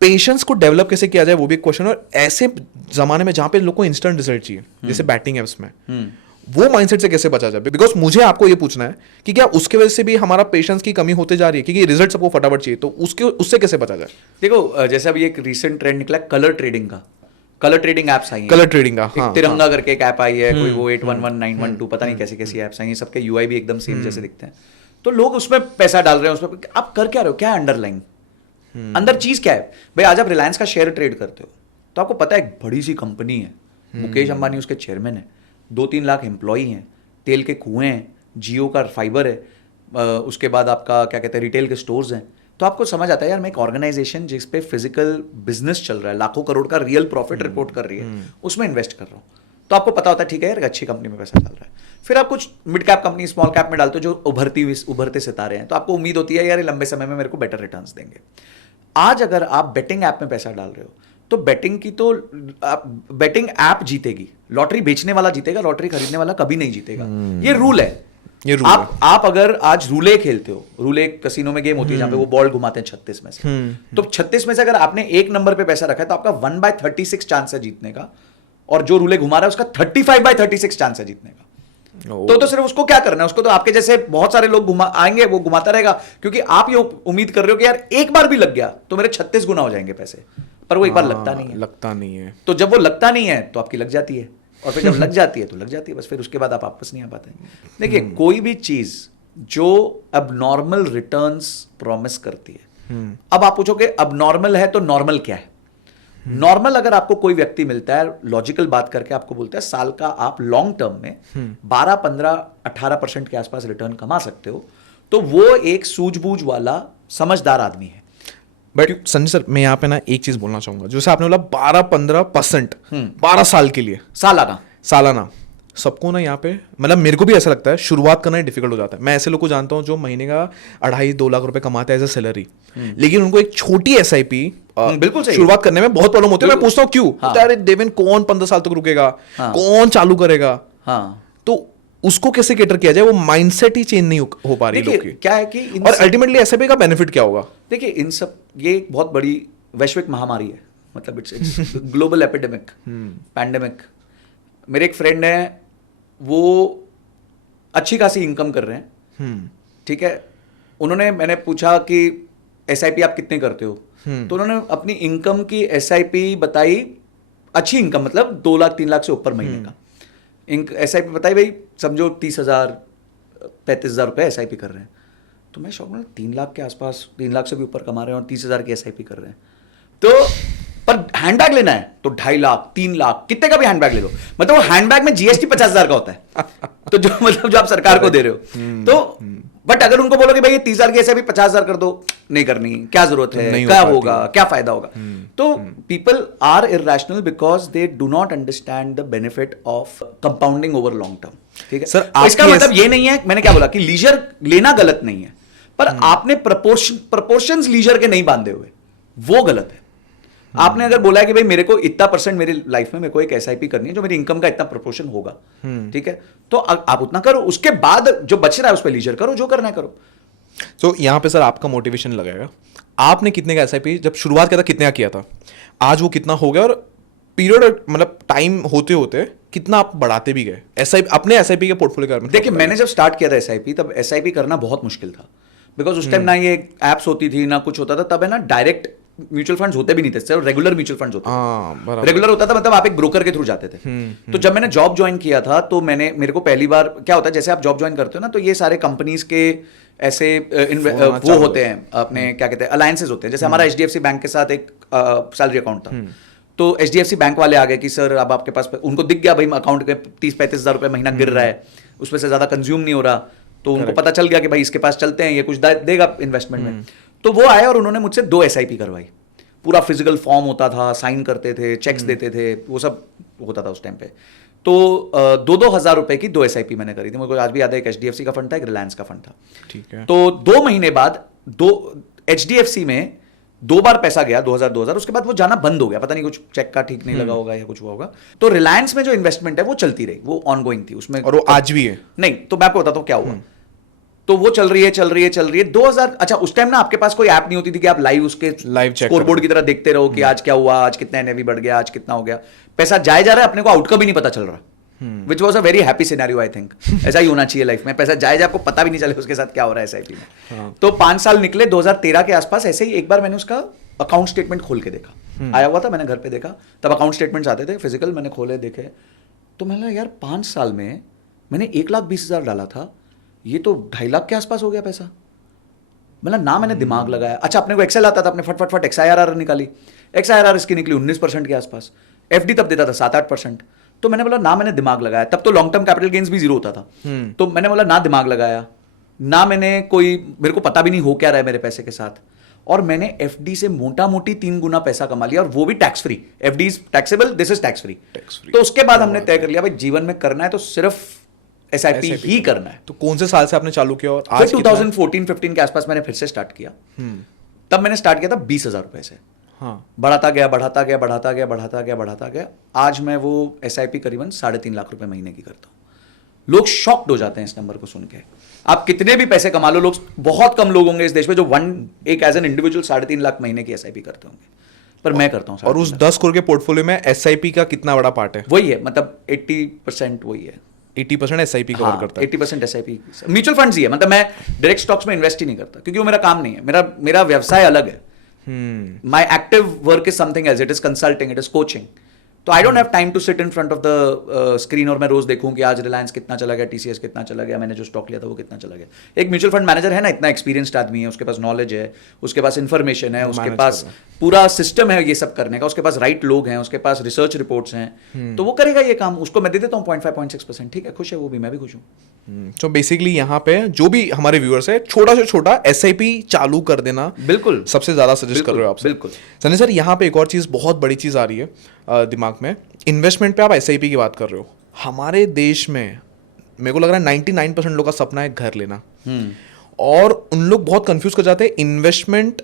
पेशेंस को डेवलप कैसे किया जाए वो भी एक क्वेश्चन है। और ऐसे जमाने में जहां पे लोग को इंस्टेंट रिजल्ट चाहिए, जैसे बैटिंग एप्स में, वो माइंडसेट से कैसे बचा जाए? बिकॉज मुझे आपको ये पूछना है कि क्या उसके वजह से भी हमारा पेशेंस की कमी होते जा रही है, क्योंकि रिजल्ट सबको फटाफट चाहिए, तो उससे कैसे बचा जाए? देखो जैसे अभी एक रिसेंट ट्रेंड निकला कलर ट्रेडिंग का, कलर ट्रेडिंग एप्स आई हैं। कलर ट्रेडिंग का, हाँ, तिरंगा करके एक ऐप आई है, कोई वो 811912 पता नहीं कैसी कैसी ऐप्स आई हैं, सबके यूआई भी एकदम सेम जैसे दिखते हैं। तो लोग उसमें पैसा डाल रहे हैं, उसमें आप कर क्या रहे हो, क्या है अंडरलाइन, अंदर चीज क्या है भाई? आज आप रिलायंस का शेयर ट्रेड करते हो तो आपको पता है एक बड़ी सी कंपनी है, मुकेश अंबानी उसके चेयरमैन है, 2-3 लाख एम्प्लॉई हैं, तेल के कुएं हैं, जियो का फाइबर है, उसके बाद आपका क्या कहते हैं रिटेल के स्टोर्स हैं। तो आपको समझ आता है यार मैं एक ऑर्गेनाइजेशन जिस पे फिजिकल बिजनेस चल रहा है, लाखों करोड़ का रियल प्रॉफिट रिपोर्ट कर रही है, उसमें इन्वेस्ट कर रहा हूँ। तो आपको पता होता है ठीक है यार अच्छी कंपनी में पैसा डाल रहा है। फिर आप कुछ mid cap company, small cap में डालते हो जो उभरते सितारे हैं, तो आपको उम्मीद होती है यार लंबे समय में मेरे को बेटर रिटर्न्स देंगे। आज ये आप बेटिंग ऐप में पैसा डाल रहे हो तो बेटिंग ऐप जीतेगी, लॉटरी बेचने वाला जीतेगा, लॉटरी खरीदने वाला कभी नहीं जीतेगा। ये रूल है। आप अगर आज रूले खेलते हो, रूले कसिनो में गेम होती है जहां पे वो बॉल घुमाते हैं 36 में से, तो 36 में से अगर आपने 1 नंबर पे पैसा रखा है तो आपका 1/36 चांस है जीतने का, और जो रूले घुमा रहा है उसका 35/36 चांस है जीतने का। तो सिर्फ उसको क्या करना है, उसको तो आपके जैसे बहुत सारे लोग आएंगे, वो घुमाता रहेगा, क्योंकि आप ये उम्मीद कर रहे हो कि यार एक बार भी लग गया तो मेरे 36 गुना हो जाएंगे पैसे, पर वो एक बार लगता नहीं है। तो जब वो लगता नहीं है तो आपकी लग जाती है, और फिर जब लग जाती है तो लग जाती है, बस फिर उसके बाद आप वापस नहीं आ पाते। देखिए कोई भी चीज जो अबनॉर्मल रिटर्न्स प्रॉमिस करती है, अब आप पूछोगे अबनॉर्मल है तो नॉर्मल क्या है? नॉर्मल अगर आपको कोई व्यक्ति मिलता है, लॉजिकल बात करके आपको बोलता है साल का आप लॉन्ग टर्म में 12, 15, 18% के आसपास रिटर्न कमा सकते हो, तो वो एक सूझबूझ वाला समझदार आदमी है। बट संजय सर, मैं यहाँ पे ना एक चीज बोलना चाहूंगा, जैसे आपने बोला 12-15% 12 साल के लिए, सालाना, सबको ना यहाँ पे, मतलब मेरे को भी ऐसा लगता है शुरुआत करना ही डिफिकल्ट हो जाता है। मैं ऐसे लोग को जानता हूँ जो महीने का 2.5-2 लाख रुपए कमाते हैं एज ए सैलरी, लेकिन उनको एक छोटी एसआईपी बिल्कुल सही है। शुरुआत करने में बहुत प्रॉब्लम होती है। मैं बिल्कुल। पूछता हूँ क्यों? हाँ। अरे देवेन, कौन 15 साल तक रुकेगा? हाँ। कौन चालू करेगा? हाँ, तो उसको कैसे केटर किया जाए? वो माइंडसेट ही चेंज नहीं हो पा रही लोग देखिए की। क्या है कि और अल्टीमेटली एसआईपी का बेनिफिट क्या होगा? देखिए इन सब, ये एक बहुत बड़ी वैश्विक महामारी है, मतलब इट्स ग्लोबल एपिडेमिक, पैंडेमिक। मेरे एक फ्रेंड है, वो अच्छी खासी इनकम कर रहे हैं, ठीक है। मैंने पूछा कि एसआईपी आप कितने करते हो, तो उन्होंने अपनी इनकम की एसआईपी बताई, अच्छी इनकम मतलब 2 लाख 3 लाख से ऊपर महीने का एसआईपी बताई। भाई समझो 30,000 35,000 रुपये एसआईपी कर रहे हैं। तो मैं शौक में 3 लाख के आसपास, 3 लाख से भी ऊपर कमा रहे हैं और 30,000 की एसआईपी कर रहे हैं। तो पर हैंडबैग लेना है तो 2.5 लाख 3 लाख कितने का भी हैंडबैग ले लो, मतलब वो हैंडबैग में जीएसटी 50,000 का होता है। तो जो मतलब जो आप सरकार को दे रहे हो, तो बट अगर उनको बोलो कि भाई ये 30,000 की एसआईपी 50,000 कर दो, नहीं करनी, क्या जरूरत है, क्या होगा, क्या फायदा होगा। तो people are irrational because they do not understand the benefit of compounding over long term, ठीक है सर, तो इसका आपकी मतलब ये नहीं है, मैंने क्या बोला कि लीजर लेना गलत नहीं है, पर आपने प्रपोर्शंस लीजर के नहीं बांधे हुए, वो गलत है। आपने अगर बोला है कि भाई मेरे को इतना % मेरी लाइफ में मेरे को एक एसआईपी करनी है जो मेरी इनकम का इतना प्रोपोर्शन होगा, ठीक है, तो आप उतना करो, उसके बाद जो बच रहा है उस पर लीजर करो, जो करना है करो। तो यहाँ पे सर आपका मोटिवेशन लगेगा, आपने कितने का एसआईपी जब शुरुआत किया था, कितने का किया था, आज वो कितना हो गया, और पीरियड मतलब टाइम होते होते कितना आप बढ़ाते भी गए एसआईपी, अपने एसआईपी के पोर्टफोलियो में? देखिए मैंने जब स्टार्ट किया था एसआईपी, तब एसआईपी करना बहुत मुश्किल था, बिकॉज उस टाइम ना ये एप्स होती थी ना कुछ होता था, तब है ना डायरेक्ट म्यूचुअल फंड्स होते भी नहीं थे, सिर्फ रेगुलर म्यूचुअल फंड्स होते थे। रेगुलर होता था मतलब आप एक ब्रोकर के थ्रू जाते थे। तो जब मैंने जॉब ज्वाइन किया था, तो मेरे को पहली बार क्या होता है, जैसे आप जॉब ज्वाइन करते हो ना, तो ये सारे कंपनीज के ऐसे वो होते हैं, अपने क्या कहते हैं, अलायंसेज होते हैं। जैसे हमारा एचडीएफसी बैंक के साथ एक सैलरी अकाउंट था, तो एचडीएफसी बैंक वाले आ गए कि सर अब आपके पास, उनको दिख गया भाई अकाउंट में 30-35 हजार रुपये महीना गिर रहा है, उसमें से ज्यादा कंज्यूम नहीं हो रहा, तो उनको पता चल गया कि भाई इसके पास चलते हैं, ये कुछ देगा इन्वेस्टमेंट में। तो वो आए और उन्होंने मुझसे 2 एसआईपी करवाई, पूरा फिजिकल फॉर्म होता था, साइन करते थे, चेक्स देते थे, वो सब होता था उस टाइम पे। तो 2-2 हजार रुपए की 2 एसआईपी मैंने करी थी। मुझे आज भी याद है, एक एचडीएफसी का फंड था, एक रिलायंस का फंड था, ठीक है। तो 2 महीने बाद एचडीएफसी में 2 बार पैसा गया, 2,000, उसके बाद वो जाना बंद हो गया, पता नहीं कुछ चेक का ठीक नहीं लगा होगा या कुछ हुआ होगा। तो रिलायंस में जो इन्वेस्टमेंट है वो चलती रही, वो ऑनगोइंग थी उसमें, और वो आज भी है? नहीं, तो मैं आपको बताता हूँ क्या हुआ। तो वो चल रही है 2000, अच्छा उस टाइम ना आपके पास कोई ऐप नहीं होती थी कि आप लाइव उसके स्कोरबोर्ड की तरह देखते रहो कि आज क्या हुआ, आज कितना एनएवी बढ़ गया, आज कितना हो गया, पैसा जाए जा रहा है, अपने को आउटकम भी नहीं पता चल रहा, which was a very happy scenario. I think ऐसा ही होना चाहिए लाइफ में, पैसा जाए आपको पता भी नहीं चले उसके साथ क्या हो रहा है एसआईपी में। तो 5 साल निकले, 2013 के आसपास ऐसे ही एक बार मैंने उसका अकाउंट स्टेटमेंट खोल के देखा, आया हुआ था, मैंने घर पे देखा, तब अकाउंट स्टेटमेंट्स आते थे फिजिकल, मैंने खोले देखे, तो मैंने यार 5 साल में मैंने 1,20,000 डाला था, ये तो 2.5 लाख के आसपास हो गया पैसा। मतलब ना मैंने दिमाग लगाया, अच्छा अपने को एक्सेल आता था, अपने फट एक्सआईआरआर निकाली, एक्सआईआरआर इसकी निकली 19% के आसपास, एफडी तब देता था 7-8%। तो मैंने बोला ना मैंने दिमाग लगाया, तब तो लॉन्ग टर्म कैपिटल गेन्स भी 0 होता था, तो मैंने बोला ना दिमाग लगाया, ना मैंने कोई, मेरे को पता भी नहीं हो क्या रहा है मेरे पैसे के साथ, और मैंने एफडी से मोटा मोटी 3 गुना पैसा कमा लिया, और वो भी tax free. FD is taxable, this is tax free. तो उसके बाद हमने तय कर लिया भाई जीवन में करना है तो सिर्फ एसआईपी ही करना है। तो कौन से साल से आपने चालू किया और आज 2014-15 के आसपास मैंने फिर से स्टार्ट किया। तब मैंने स्टार्ट किया था 20,000 रुपए से, बढ़ाता गया। आज मैं वो एसआईपी करीबन 3.5 लाख रुपए महीने की करता हूं। लोग शॉक्ड हो जाते हैं इस नंबर को सुन के। आप कितने भी पैसे कमा लो, लोग, बहुत कम लोग होंगे इस देश में जो एक एज एन इंडिविजुअल 3.5 लाख महीने की एसआईपी करते होंगे, पर मैं करता हूं। और उस 10 करोड़ के पोर्टफोलियो में एसआईपी का कितना बड़ा पार्ट है? वही है, मतलब 80% वही है। 80% एसआईपी कवर करता है। 80% एसआईपी, म्यूचुअल फंड्स ही है, मतलब मैं डायरेक्ट स्टॉक्स में इन्वेस्ट ही नहीं करता, क्योंकि वो मेरा काम नहीं है। मेरा व्यवसाय अलग है। My active work is something else, it is consulting, it is coaching. तो I don't have time to sit in front of the screen और मैं रोज देखूं कि आज रिलायंस कितना चला गया, टीसीएस कितना चला गया, मैंने जो स्टॉक लिया था वो कितना चला गया। एक म्यूचुअल फंड मैनेजर है ना, इतना एक्सपीरियंस्ड आदमी है, उसके पास नॉलेज है, उसके पास इंफॉर्मेशन है, उसके पास पूरा सिस्टम है ये सब करने का, उसके पास राइट लोग हैं, उसके पास रिसर्च रिपोर्ट्स हैं, तो वो करेगा ये काम। उसको मैं दे देता हूँ 0.5-0.6%, ठीक है, खुश है वो भी, मैं भी खुश हूँ। तो बेसिकली यहाँ पे जो भी हमारे व्यूअर्स है, छोटा से छोटा एसआईपी चालू कर देना बिल्कुल सबसे ज्यादा सजेस्ट कर रहे हो आप। बिल्कुल सनी सर, यहाँ पे एक और चीज, बहुत बड़ी चीज आ रही है दिमाग में, इन्वेस्टमेंट पे आप एसआईपी की बात कर रहे हो, हमारे देश में मेरे को लग रहा है 99% लोग का सपना है घर लेना, हम्म और उन लोग बहुत कंफ्यूज कर जाते हैं। इन्वेस्टमेंट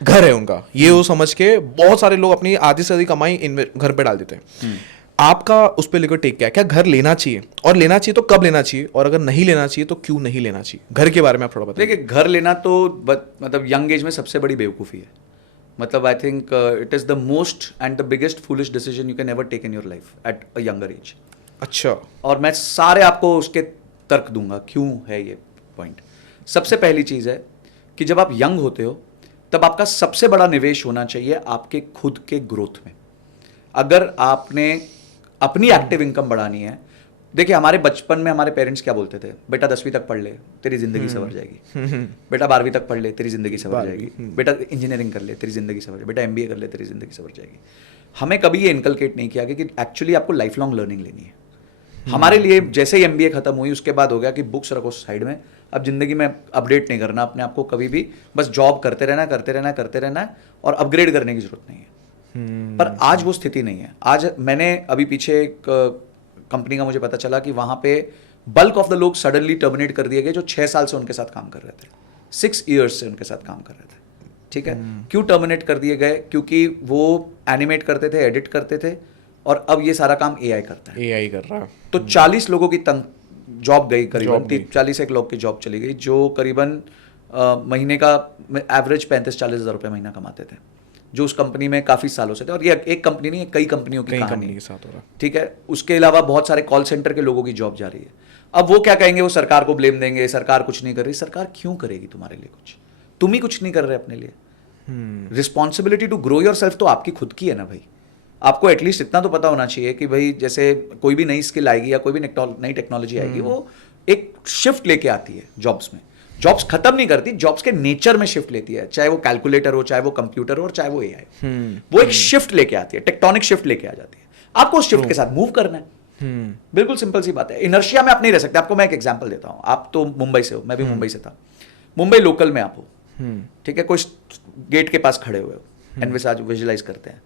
घर है उनका, ये वो समझ के बहुत सारे लोग अपनी आधी से अधिक कमाई घर पे डाल देते हैं। आपका उस पर लेकर टेक क्या है? क्या घर लेना चाहिए, और लेना चाहिए तो कब लेना चाहिए, और अगर नहीं लेना चाहिए तो क्यों नहीं लेना चाहिए? घर के बारे में आप थोड़ा बताइए। देखिए, घर लेना तो मतलब यंग एज में सबसे बड़ी बेवकूफ़ी है। मतलब I think it is the most and the biggest foolish decision you can ever take in your life at a younger age. अच्छा, और मैं सारे आपको उसके तर्क दूंगा क्यों है ये पॉइंट। सबसे पहली चीज़ है कि जब आप यंग होते हो तब आपका सबसे बड़ा निवेश होना चाहिए आपके खुद के ग्रोथ में। अगर आपने अपनी एक्टिव इनकम बढ़ानी है, देखिए हमारे बचपन में हमारे पेरेंट्स क्या बोलते थे, बेटा 10वीं तक पढ़ ले तेरी जिंदगी संवर जाएगी, बेटा 12वीं तक पढ़ ले तेरी जिंदगी संवर जाएगी, बेटा इंजीनियरिंग कर ले तेरी जिंदगी संवर जाएगी, बेटा MBA कर ले तेरी जिंदगी संवर जाएगी। हमें कभी ये इनकलकेट नहीं किया कि एक्चुअली आपको लाइफ लॉन्ग लर्निंग लेनी है। हमारे लिए जैसे ही MBA खत्म हुई उसके बाद हो गया कि बुक्स रखो साइड में, अब जिंदगी में अपडेट नहीं करना अपने आप को कभी भी, बस जॉब करते रहना है और अपग्रेड करने की जरूरत नहीं है। पर आज वो स्थिति नहीं है। आज मैंने अभी पीछे एक कंपनी का मुझे पता चला कि वहां पे बल्क ऑफ द लोग सडनली टर्मिनेट कर दिए गए जो 6 साल से उनके साथ काम कर रहे थे, 6 ईयर्स से उनके साथ काम कर रहे थे। ठीक है, क्यों टर्मिनेट कर दिए गए? क्योंकि वो एनिमेट करते थे, एडिट करते थे, और अब ये सारा काम AI करता है। AI कर रहा है। तो 40 लोगों की जॉब गई, करीबन 40 एक लोग की जॉब चली गई, जो करीबन महीने का एवरेज 35-40 हज़ार रुपये महीना कमाते थे, जो उस कंपनी में काफ़ी सालों से थे। और ये एक कंपनी नहीं है, कई कंपनियों की कहानी के साथ हो रहा है। ठीक है, उसके अलावा बहुत सारे कॉल सेंटर के लोगों की जॉब जा रही है। अब वो क्या कहेंगे, वो सरकार को ब्लेम देंगे, सरकार कुछ नहीं कर रही। सरकार क्यों करेगी तुम्हारे लिए कुछ? तुम ही कुछ नहीं कर रहे अपने लिए। Responsibility to grow yourself तो आपकी खुद की है ना भाई। आपको एटलीस्ट इतना तो पता होना चाहिए कि भाई जैसे कोई भी नई स्किल आएगी या कोई भी नई टेक्नोलॉजी आएगी, वो एक शिफ्ट लेके आती है जॉब्स में। जॉब्स खत्म नहीं करती, जॉब्स के नेचर में शिफ्ट लेती है, चाहे वो कैलकुलेटर हो, चाहे वो कंप्यूटर हो, और चाहे वो AI। वो एक शिफ्ट लेके आती है, टेक्टोनिक शिफ्ट लेके आ जाती है। आपको उस शिफ्ट के साथ मूव करना है। बिल्कुल सिंपल सी बात है। इनर्शिया में आप नहीं रह सकते। आपको मैं एक एग्जांपल देता हूं। आप तो मुंबई से हो, मैं भी मुंबई से था। मुंबई लोकल में आप हो, ठीक है, कोई गेट के पास खड़े हुए हो, एनविसाज विजुलाइज करते हैं,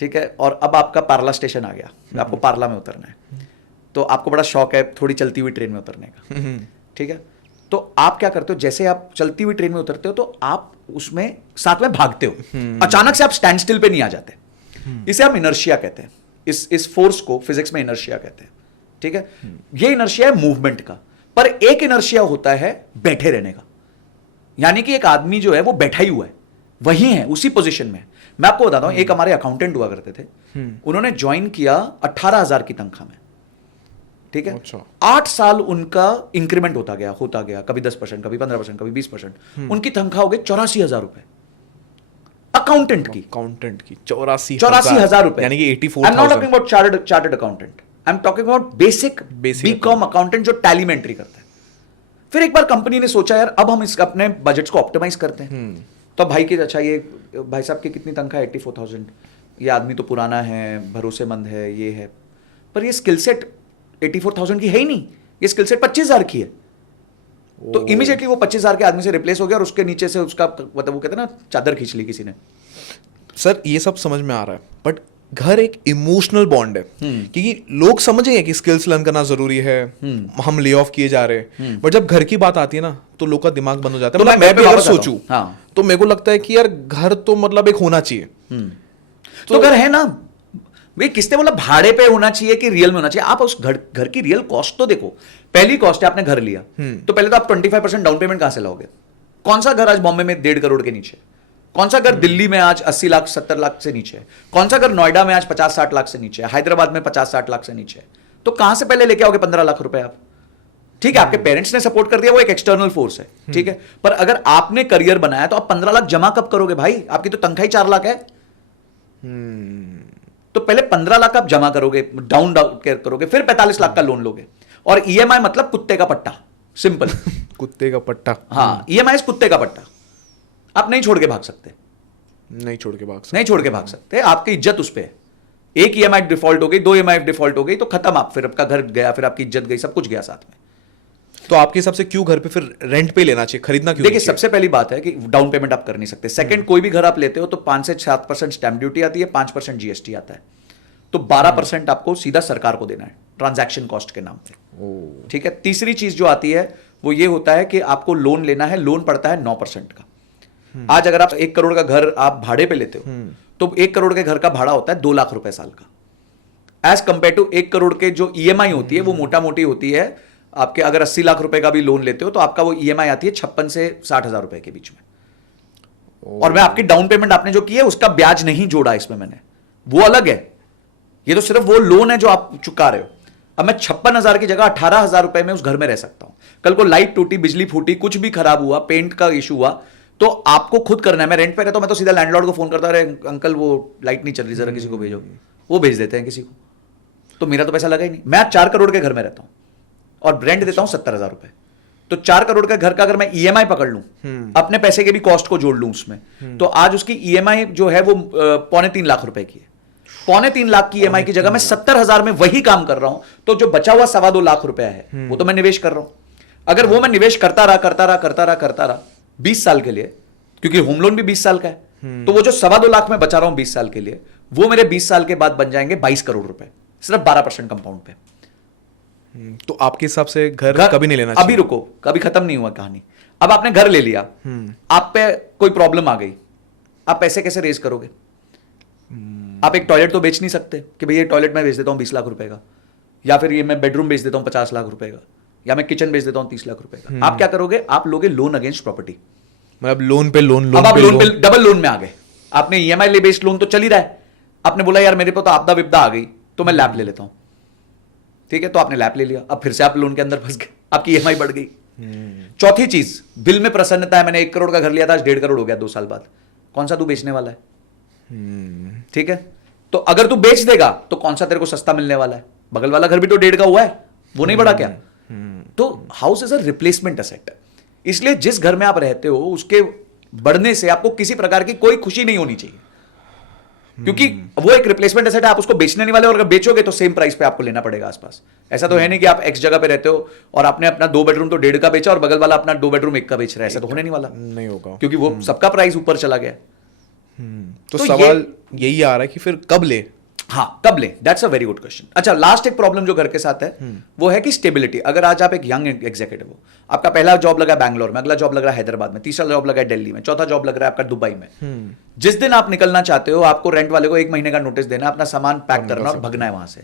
ठीक है, और अब आपका पार्ला स्टेशन आ गया, आपको पार्ला में उतरना है, तो आपको बड़ा शौक है थोड़ी चलती हुई ट्रेन में उतरने का, ठीक है। तो आप क्या करते हो, जैसे आप चलती हुई ट्रेन में उतरते हो तो आप उसमें साथ में भागते हो, अचानक से आप स्टैंड स्टिल पे नहीं आ जाते। इसे हम इनर्शिया कहते हैं। इस फोर्स को फिजिक्स में इनर्शिया कहते हैं, ठीक है। ये इनर्शिया है मूवमेंट का। पर एक इनर्शिया होता है बैठे रहने का, यानी कि एक आदमी जो है वो बैठा ही हुआ है, वही है, उसी पोजीशन में। मैं आपको बताता हूं, एक हमारे अकाउंटेंट हुआ करते थे, उन्होंने ज्वाइन किया 18,000 की तनख्वाह में, ठीक है। अच्छा। 8 साल उनका इंक्रीमेंट होता गया, कभी 10%, कभी 15%, कभी 20%। उनकी तनख्वाह हो गई 84,000 रुपए अकाउंटेंट की। 84,000 रुपए, यानी कि 84,000। I am not talking about chartered accountant, I am talking about basic BCom accountant जो टैली में एंट्री करता है। फिर एक बार कंपनी ने सोचा यार अब हम इस अपने बजट्स को ऑप्टिमाइज करते हैं। तो भाई की, अच्छा ये भाई साहब की कितनी तनख्वाह? 84,000। ये आदमी तो पुराना है, भरोसेमंद है, ये है, पर ये स्किल सेट 84,000 की है ही नहीं, ये स्किल सेट 25,000 की है। तो इमीडिएटली वो 25,000 के आदमी से रिप्लेस हो गया और उसके नीचे से उसका मतलब वो कहते हैं ना, चादर खींच ली किसी ने। सर ये सब समझ में आ रहा है, बट घर एक इमोशनल बॉन्ड है, क्योंकि लोग समझेंगे कि स्किल्स लर्न करना जरूरी है, हम ले ऑफ किए जा रहे हैं, बट जब घर की बात आती है ना तो लोग का दिमाग बंद हो जाता है। तो मतलब मैं भी अगर सोचूं हाँ, तो मेरे को लगता है कि यार घर तो मतलब एक होना चाहिए। तो घर है ना भाई, किसने बोला भाड़े पे होना चाहिए कि रियल में होना चाहिए? आप उस घर की रियल कॉस्ट तो देखो। पहली कॉस्ट है आपने घर लिया, तो पहले तो आप 25% डाउन पेमेंट कहां से लाओगे? कौन सा घर आज बॉम्बे में 1.5 करोड़ के नीचे? कौन सा घर दिल्ली में आज 80 लाख 70 लाख से नीचे है? कौन सा घर नोएडा में आज 50-60 लाख से नीचे है? हैदराबाद में 50-60 लाख से नीचे है? तो कहां से पहले लेके आओगे 15 लाख रुपए आप? ठीक है, आपके पेरेंट्स ने सपोर्ट कर दिया, वो एक एक्सटर्नल फोर्स है, ठीक है। पर अगर आपने करियर बनाया तो आप 15 लाख जमा कब करोगे भाई? आपकी तो तनख्वाह ही 4 लाख है। तो पहले 15 लाख आप जमा करोगे, डाउन करोगे, फिर 45 लाख का लोन लोगे। और EMI मतलब कुत्ते का पट्टा, सिंपल। कुत्ते का पट्टा। हाँ, EMI कुत्ते का पट्टा। आप नहीं छोड़ के भाग सकते, नहीं छोड़ के भाग सकते। आपकी इज्जत उस पे है। एक EMI डिफॉल्ट हो गई, 2 EMI डिफॉल्ट हो गई तो खत्म, आप फिर आपका घर गया, फिर आपकी इज्जत गई, सब कुछ गया साथ में। तो आपके हिसाब से क्यों घर पे फिर रेंट पे लेना चाहिए, खरीदना क्यों? देखिए, सबसे पहली बात है कि डाउन पेमेंट आप कर नहीं सकते। सेकंड, कोई भी घर आप लेते हो तो 5 से 7% स्टैंप ड्यूटी आती है, 5% GST आता है, तो 12% आपको सीधा सरकार को देना है। ट्रांजैक्शन कॉस्ट के नाम पे। ठीक है, तीसरी चीज जो आती है वो ये होता है कि आपको लोन लेना है, लोन पड़ता है 9% का। आज अगर आप 1 करोड़ का घर आप भाड़े पे लेते हो तो 1 करोड़ के घर का भाड़ा होता है 2 लाख रुपए साल का, एज कंपेयर टू 1 करोड़ के जो ईएमआई होती है वो मोटा मोटी होती है आपके, अगर 80 लाख रुपए का भी लोन लेते हो तो आपका वो ईएमआई आती है 56 से 60 हजार रुपए के बीच में। और मैं आपकी डाउन पेमेंट आपने जो की है उसका ब्याज नहीं जोड़ा इसमें मैंने, वो अलग है, ये तो सिर्फ वो लोन है जो आप चुका रहे हो। अब मैं 56,000 की जगह 18,000 रुपए में उस घर में रह सकता हूं। कल को लाइट टूटी, बिजली फूटी, कुछ भी खराब हुआ, पेंट का इशू हुआ, तो आपको खुद करना है। मैं रेंट पे रहता हूं, मैं तो सीधा लैंडलॉर्ड को फोन करता रहे, अंकल वो लाइट नहीं चल रही, जरा किसी को भेजो, वो भेज देते हैं किसी को, तो मेरा तो पैसा लगा ही नहीं। मैं 4 करोड़ के घर में रहता हूं और रेंट देता हूं 70,000 रुपए, तो 4 करोड़ का घर का अगर मैं ईएमआई पकड़ लूं, अपने पैसे के भी कॉस्ट को जोड़ लूं उसमें, तो आज उसकी ईएमआई जो है वो 2.25 लाख रुपए की है। 2.25 लाख की ईएमआई की जगह मैं 70,000 में वही काम कर रहा हूं, तो जो बचा हुआ 2.25 लाख रुपया है वो तो मैं निवेश कर रहा हूं। अगर वो मैं निवेश करता रहा 20 साल के लिए, क्योंकि होम लोन भी 20 साल का है, तो वो जो 2.25 लाख में बचा रहा हूं 20 साल के लिए, वो मेरे 20 साल के बाद बन जाएंगे 22 करोड़ रुपए, सिर्फ 12% कंपाउंड पे। तो आपके हिसाब से घर कभी नहीं लेना चाहिए? अभी रुको, कभी खत्म नहीं हुआ कहानी। अब आपने घर ले लिया, आप पे कोई प्रॉब्लम आ गई, आप पैसे कैसे रेज करोगे? आप एक टॉयलेट तो बेच नहीं सकते कि भैया टॉयलेट मैं बेच देता हूं 20 लाख रुपए का, या फिर ये मैं बेडरूम बेच देता हूं 50 लाख रुपए का, या मैं किचन बेच देता हूं 30 लाख रुपए का। आप क्या करोगे? आप लोगे लोन अगेंस्ट प्रॉपर्टी, मतलब लोन पे लोन, अब आप लोन पे डबल लोन में आ गए। आपने ईएमआई ले बेस्ड लोन तो चल ही रहा है, आपने बोला यार मेरे पे तो आपदा विपदा आ गई तो मैं लैप ले लेता हूं, ठीक है, तो आपने लैप ले लिया, अब फिर से आप लोन के अंदर फंस गए, आपकी ईएमआई बढ़ गई। चौथी चीज, बिल में प्रसन्नता है, मैंने 1 करोड़ का घर लिया था, आज 1.5 करोड़ हो गया 2 साल बाद, कौन सा तू बेचने वाला है? ठीक है, तो अगर तू बेच देगा तो कौन सा तेरे को सस्ता मिलने वाला है? बगल वाला घर भी तो 1.5 का हुआ है, वो नहीं बढ़ा क्या? तो house is a replacement asset, इसलिए जिस घर में आप रहते हो उसके बढ़ने से आपको किसी प्रकार की कोई खुशी नहीं होनी चाहिए, क्योंकि वो एक रिप्लेसमेंट एसेट है, आप उसको बेचने नहीं वाले, और अगर बेचोगे तो सेम प्राइस पे आपको लेना पड़ेगा आसपास। ऐसा तो है नहीं कि आप एक्स जगह पे रहते हो और आपने अपना 2 बेडरूम तो 1.5 का बेचा और बगल वाला अपना 2 बेडरूम 1 का बेच रहा है, ऐसा तो होने नहीं वाला, नहीं होगा, क्योंकि वो सबका प्राइस ऊपर चला गया। तो सवाल यही आ रहा है कि फिर कब ले? हाँ, कब ले, that's a very good question. अच्छा, लास्ट एक प्रॉब्लम जो घर के साथ है वो है कि स्टेबिलिटी। अगर आज आप एक यंग एग्जीक्यूटिव हो, आपका पहला जॉब लगा बैंगलोर में, अगला जॉब लगा हैदराबाद में, तीसरा जॉब लगा दिल्ली में, चौथा जॉब लग रहा है आपका दुबई में, जिस दिन आप निकलना चाहते हो आपको रेंट वाले को 1 महीने का नोटिस देना, अपना सामान पैक करना और भगना है वहां से।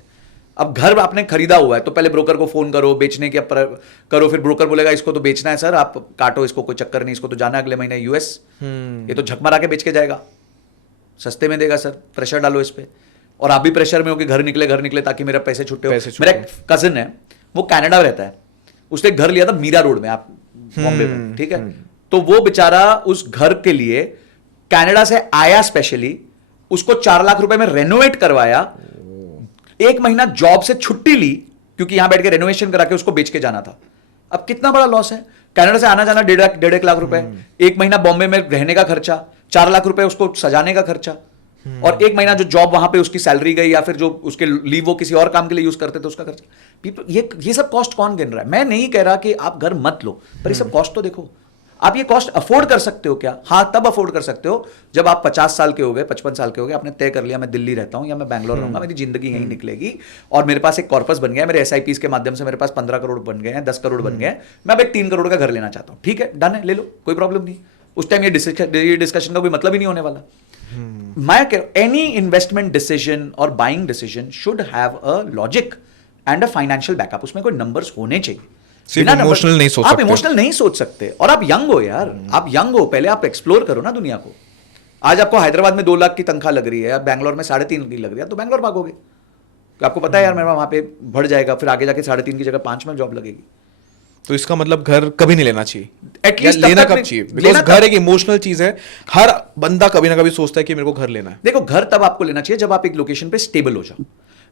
अब घर आपने खरीदा हुआ है तो पहले ब्रोकर को फोन करो, बेचने के करो, फिर ब्रोकर बोलेगा इसको तो बेचना है सर, आप काटो इसको, कोई चक्कर नहीं, इसको तो जाना है अगले महीने यूएस, ये तो झक मारा के बेच के जाएगा, सस्ते में देगा सर, प्रेशर डालो इस पे, और आप भी प्रेशर में हो कि घर निकले ताकि मेरा पैसे छुट्टे हो। मेरा एक कजिन है, वो कनाडा में रहता है, उसने घर लिया था मीरा रोड में, आप बॉम्बे में, ठीक है, तो वो बेचारा उस घर के लिए कनाडा से आया स्पेशली, उसको 4 लाख रुपए में रेनोवेट करवाया, 1 महीना जॉब से छुट्टी ली क्योंकि यहां बैठ के रेनोवेशन करा के उसको बेच के जाना था। अब कितना बड़ा लॉस है, कनाडा से आना जाना 1.5 लाख रुपए, 1 महीना बॉम्बे में रहने का खर्चा, 4 लाख रुपए उसको सजाने का खर्चा, और 1 महीना जो जॉब वहां पे उसकी सैलरी गई या फिर जो उसके लीव वो किसी और काम के लिए यूज करते थे उसका खर्चा। ये सब कॉस्ट कौन गिन रहा है? मैं नहीं कह रहा कि आप घर मत लो, पर ये सब कॉस्ट तो देखो। आप ये कॉस्ट अफोर्ड कर सकते हो क्या? हाँ, तब अफोर्ड कर सकते हो जब आप 50 साल के हो गए, 55 साल के हो गए, आपने तय कर लिया मैं दिल्ली रहता हूं या मैं बैंगलोर रहूंगा, मेरी जिंदगी यहीं निकलेगी, और मेरे पास एक कॉर्पस बन गया, मेरे एसआईपीस के माध्यम से मेरे पास 15 करोड़ बन गए हैं, 10 करोड़ बन गए हैं, मैं अब एक 3 करोड़ का घर लेना चाहता हूं। ठीक है, डन है, ले लो, कोई प्रॉब्लम नहीं। उस टाइम ये डिस्कशन का कोई मतलब ही नहीं होने वाला। मैं एनी इन्वेस्टमेंट डिसीजन और buying decision should have a logic and a financial backup, उसमें कोई नंबर्स होने चाहिए। इमोशनल नहीं सोच सकते, आप इमोशनल नहीं सोच सकते, और आप यंग हो यार, आप यंग हो, पहले आप एक्सप्लोर करो ना दुनिया को। आज आपको हैदराबाद में 2 लाख की तनख्वाह लग रही है, अब बैंगलोर में 3.5 की लग रही है, तो बैंगलोर भागोगे, आपको पता है यार मेरा वहां पे बढ़ जाएगा, फिर आगे जाके 3.5 की जगह 5 में जॉब लगेगी। तो इसका मतलब घर कभी नहीं लेना चाहिए, एटलीस्ट लेना कब चाहिए? बिकॉज घर एक इमोशनल चीज है, हर बंदा कभी ना कभी सोचता है कि मेरे को घर लेना है। देखो, घर तब आपको लेना चाहिए जब आप एक लोकेशन पे स्टेबल हो जाओ,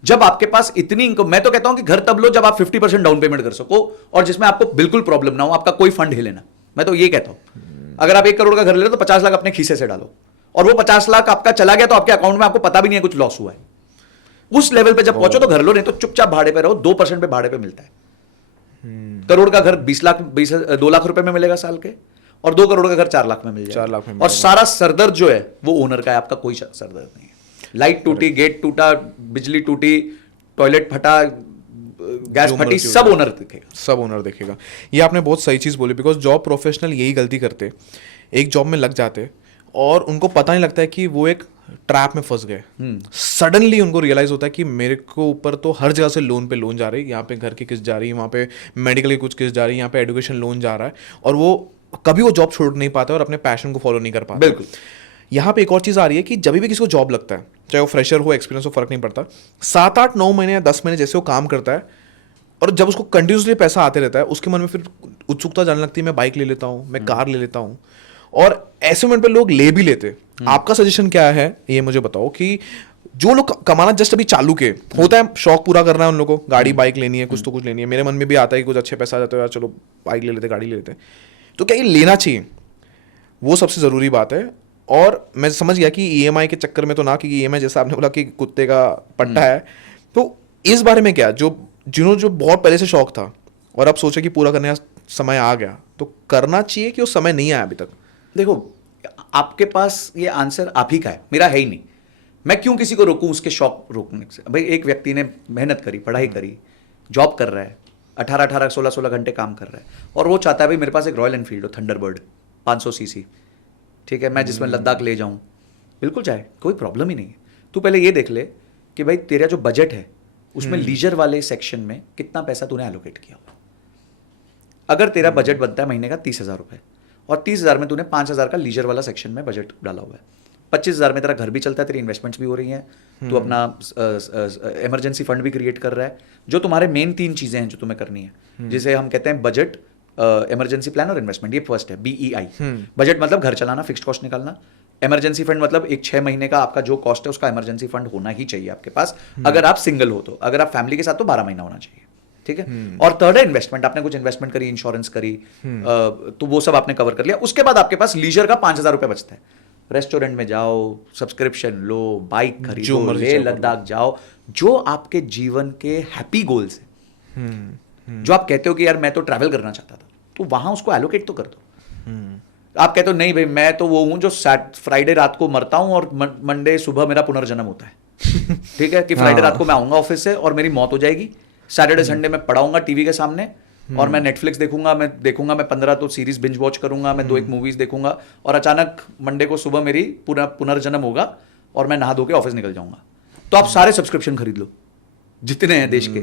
जब आपके पास इतनी इनकम, मैं तो कहता हूं कि घर तब लो जब आप 50% डाउन पेमेंट कर सको और जिसमें आपको बिल्कुल प्रॉब्लम ना हो, आपका कोई फंड हिले ना। मैं तो ये कहता हूं, अगर आप 1 करोड़ का घर ले रहे हो तो 50 लाख अपने खीसे से डालो, और वो 50 लाख आपका चला गया तो आपके अकाउंट में आपको पता भी नहीं है कुछ लॉस हुआ है। उस लेवल पे जब पहुंचो तो घर लो, नहीं तो चुपचाप भाड़े पे रहो, 2% पे भाड़े पे मिलता है। करोड़ का घर 2 लाख रुपए में मिलेगा साल के, और 2 करोड़ का घर 4 लाख में मिल जाएगा, 4 लाख में, और सारा सरदर्द जो है वो ओनर का है, आपका कोई सरदर्द नहीं है। लाइट टूटी, गेट टूटा, बिजली टूटी, टॉयलेट फटा, गैस जो फटी मर्जी हो सब जाए। ओनर दिखेगा। सब ओनर देखेगा। ये आपने बहुत सही चीज़ बोली, बिकॉज जॉब प्रोफेशनल यही गलती करते, एक जॉब में लग जाते और उनको पता नहीं लगता है कि वो एक ट्रैप में फंस गए। सडनली उनको रियलाइज होता है कि मेरे को ऊपर तो हर जगह से लोन पे लोन जा रही है, यहाँ पे घर की किस्त जा रही है, वहाँ पे मेडिकल की कुछ किस्त जा रही है, यहाँ पे एजुकेशन लोन जा रहा है, और वो कभी वो जॉब छोड़ नहीं पाता और अपने पैशन को फॉलो नहीं कर पाता। बिल्कुल। यहाँ पे एक और चीज़ आ रही है कि जब भी किसी को जॉब लगता है, चाहे वो फ्रेशर हो, एक्सपीरियंस हो, फर्क नहीं पड़ता, 7 8 9 महीने या 10 महीने जैसे वो काम करता है और जब उसको कंटिन्यूसली पैसा आते रहता है, उसके मन में फिर उत्सुकता जाने लगती है, मैं बाइक ले लेता हूँ, मैं कार ले लेता हूँ, और ऐसे मोमेंट पे लोग ले भी लेते। आपका सजेशन क्या है ये मुझे बताओ, कि जो लोग कमाना जस्ट अभी चालू के, होता है शौक पूरा करना है उन लोगों को, गाड़ी बाइक लेनी है, कुछ तो कुछ लेनी है, मेरे मन में भी आता है कि कुछ अच्छे पैसा आ जाता है यार, चलो बाइक ले लेते, गाड़ी ले लेते, तो क्या ये लेना चाहिए? वो सबसे ज़रूरी बात है। और मैं समझ गया कि ईएमआई के चक्कर में तो ना, क्योंकि ईएमआई जैसा आपने बोला कि कुत्ते का पट्टा है, तो इस बारे में क्या, जो बहुत पहले से शौक था और अब सोचे कि पूरा करने का समय आ गया, तो करना चाहिए कि वो समय नहीं आया अभी तक? देखो, आपके पास ये आंसर आप ही का है, मेरा है ही नहीं। मैं क्यों किसी को रोकूं उसके शौक रोकने से? भाई एक व्यक्ति ने मेहनत करी, पढ़ाई करी, जॉब कर रहा है, 18 16 घंटे काम कर रहा है, और वो चाहता है भाई मेरे पास एक रॉयल एनफील्ड हो, थंडरबर्ड 500 सीसी, ठीक है, मैं जिसमें लद्दाख ले जाऊं, बिल्कुल चाहे, कोई प्रॉब्लम ही नहीं है। तू पहले ये देख ले कि भाई तेरा जो बजट है उसमें लीजर वाले सेक्शन में कितना पैसा तूने एलोकेट किया हुआ। अगर तेरा बजट बनता है महीने का 30,000 रुपये, और 30,000 में तूने 5,000 का लीजर वाला सेक्शन में बजट डाला हुआ है, 25,000 में तेरा घर भी चलता है, तेरी इन्वेस्टमेंट्स भी हो रही हैं, तू अपना इमरजेंसी फंड भी क्रिएट कर रहा है, जो तुम्हारे मेन 3 चीज़ें हैं जो तुम्हें करनी है, जिसे हम कहते हैं बजट, इमरजेंसी प्लान और इन्वेस्टमेंट। ये फर्स्ट है, BEI। बजट मतलब घर चलाना, फिक्स्ड कॉस्ट निकालना। इमरजेंसी फंड मतलब एक 6 महीने का आपका जो कॉस्ट है उसका इमरजेंसी फंड होना ही चाहिए आपके पास, अगर आप सिंगल हो तो। अगर आप फैमिली के साथ तो 12 महीना होना चाहिए, ठीक है। और थर्ड है इन्वेस्टमेंट, आपने कुछ इन्वेस्टमेंट करी, इंश्योरेंस करी, तो वो सब आपने कवर कर लिया। उसके बाद आपके पास लीजर का 5,000 रुपये बचता है, रेस्टोरेंट में जाओ, सब्सक्रिप्शन लो, बाइक खरीदो, ले लद्दाख जाओ, जो आपके जीवन के हैप्पी गोल्स हैं, जो आप कहते हो कि यार मैं तो ट्रैवल करना चाहता था, तो वहां उसको एलोकेट तो कर दो। आप कहते हो नहीं भाई मैं तो वो हूं जो फ्राइडे रात को मरता हूं और मंडे सुबह मेरा पुनर्जन्म होता है, ठीक है, कि फ्राइडे रात को मैं आऊंगा ऑफिस से और मेरी मौत हो जाएगी, सैटरडे संडे में पढ़ाऊंगा टीवी के सामने और मैं नेटफ्लिक्स देखूंगा, मैं 15 तो सीरीज बिंज वॉच करूंगा, मैं 2-1 मूवीज देखूंगा, और अचानक मंडे को सुबह मेरी पुनर्जन्म होगा और मैं नहा धो के ऑफिस निकल जाऊंगा। तो आप सारे सब्सक्रिप्शन खरीद लो जितने हैं देश के,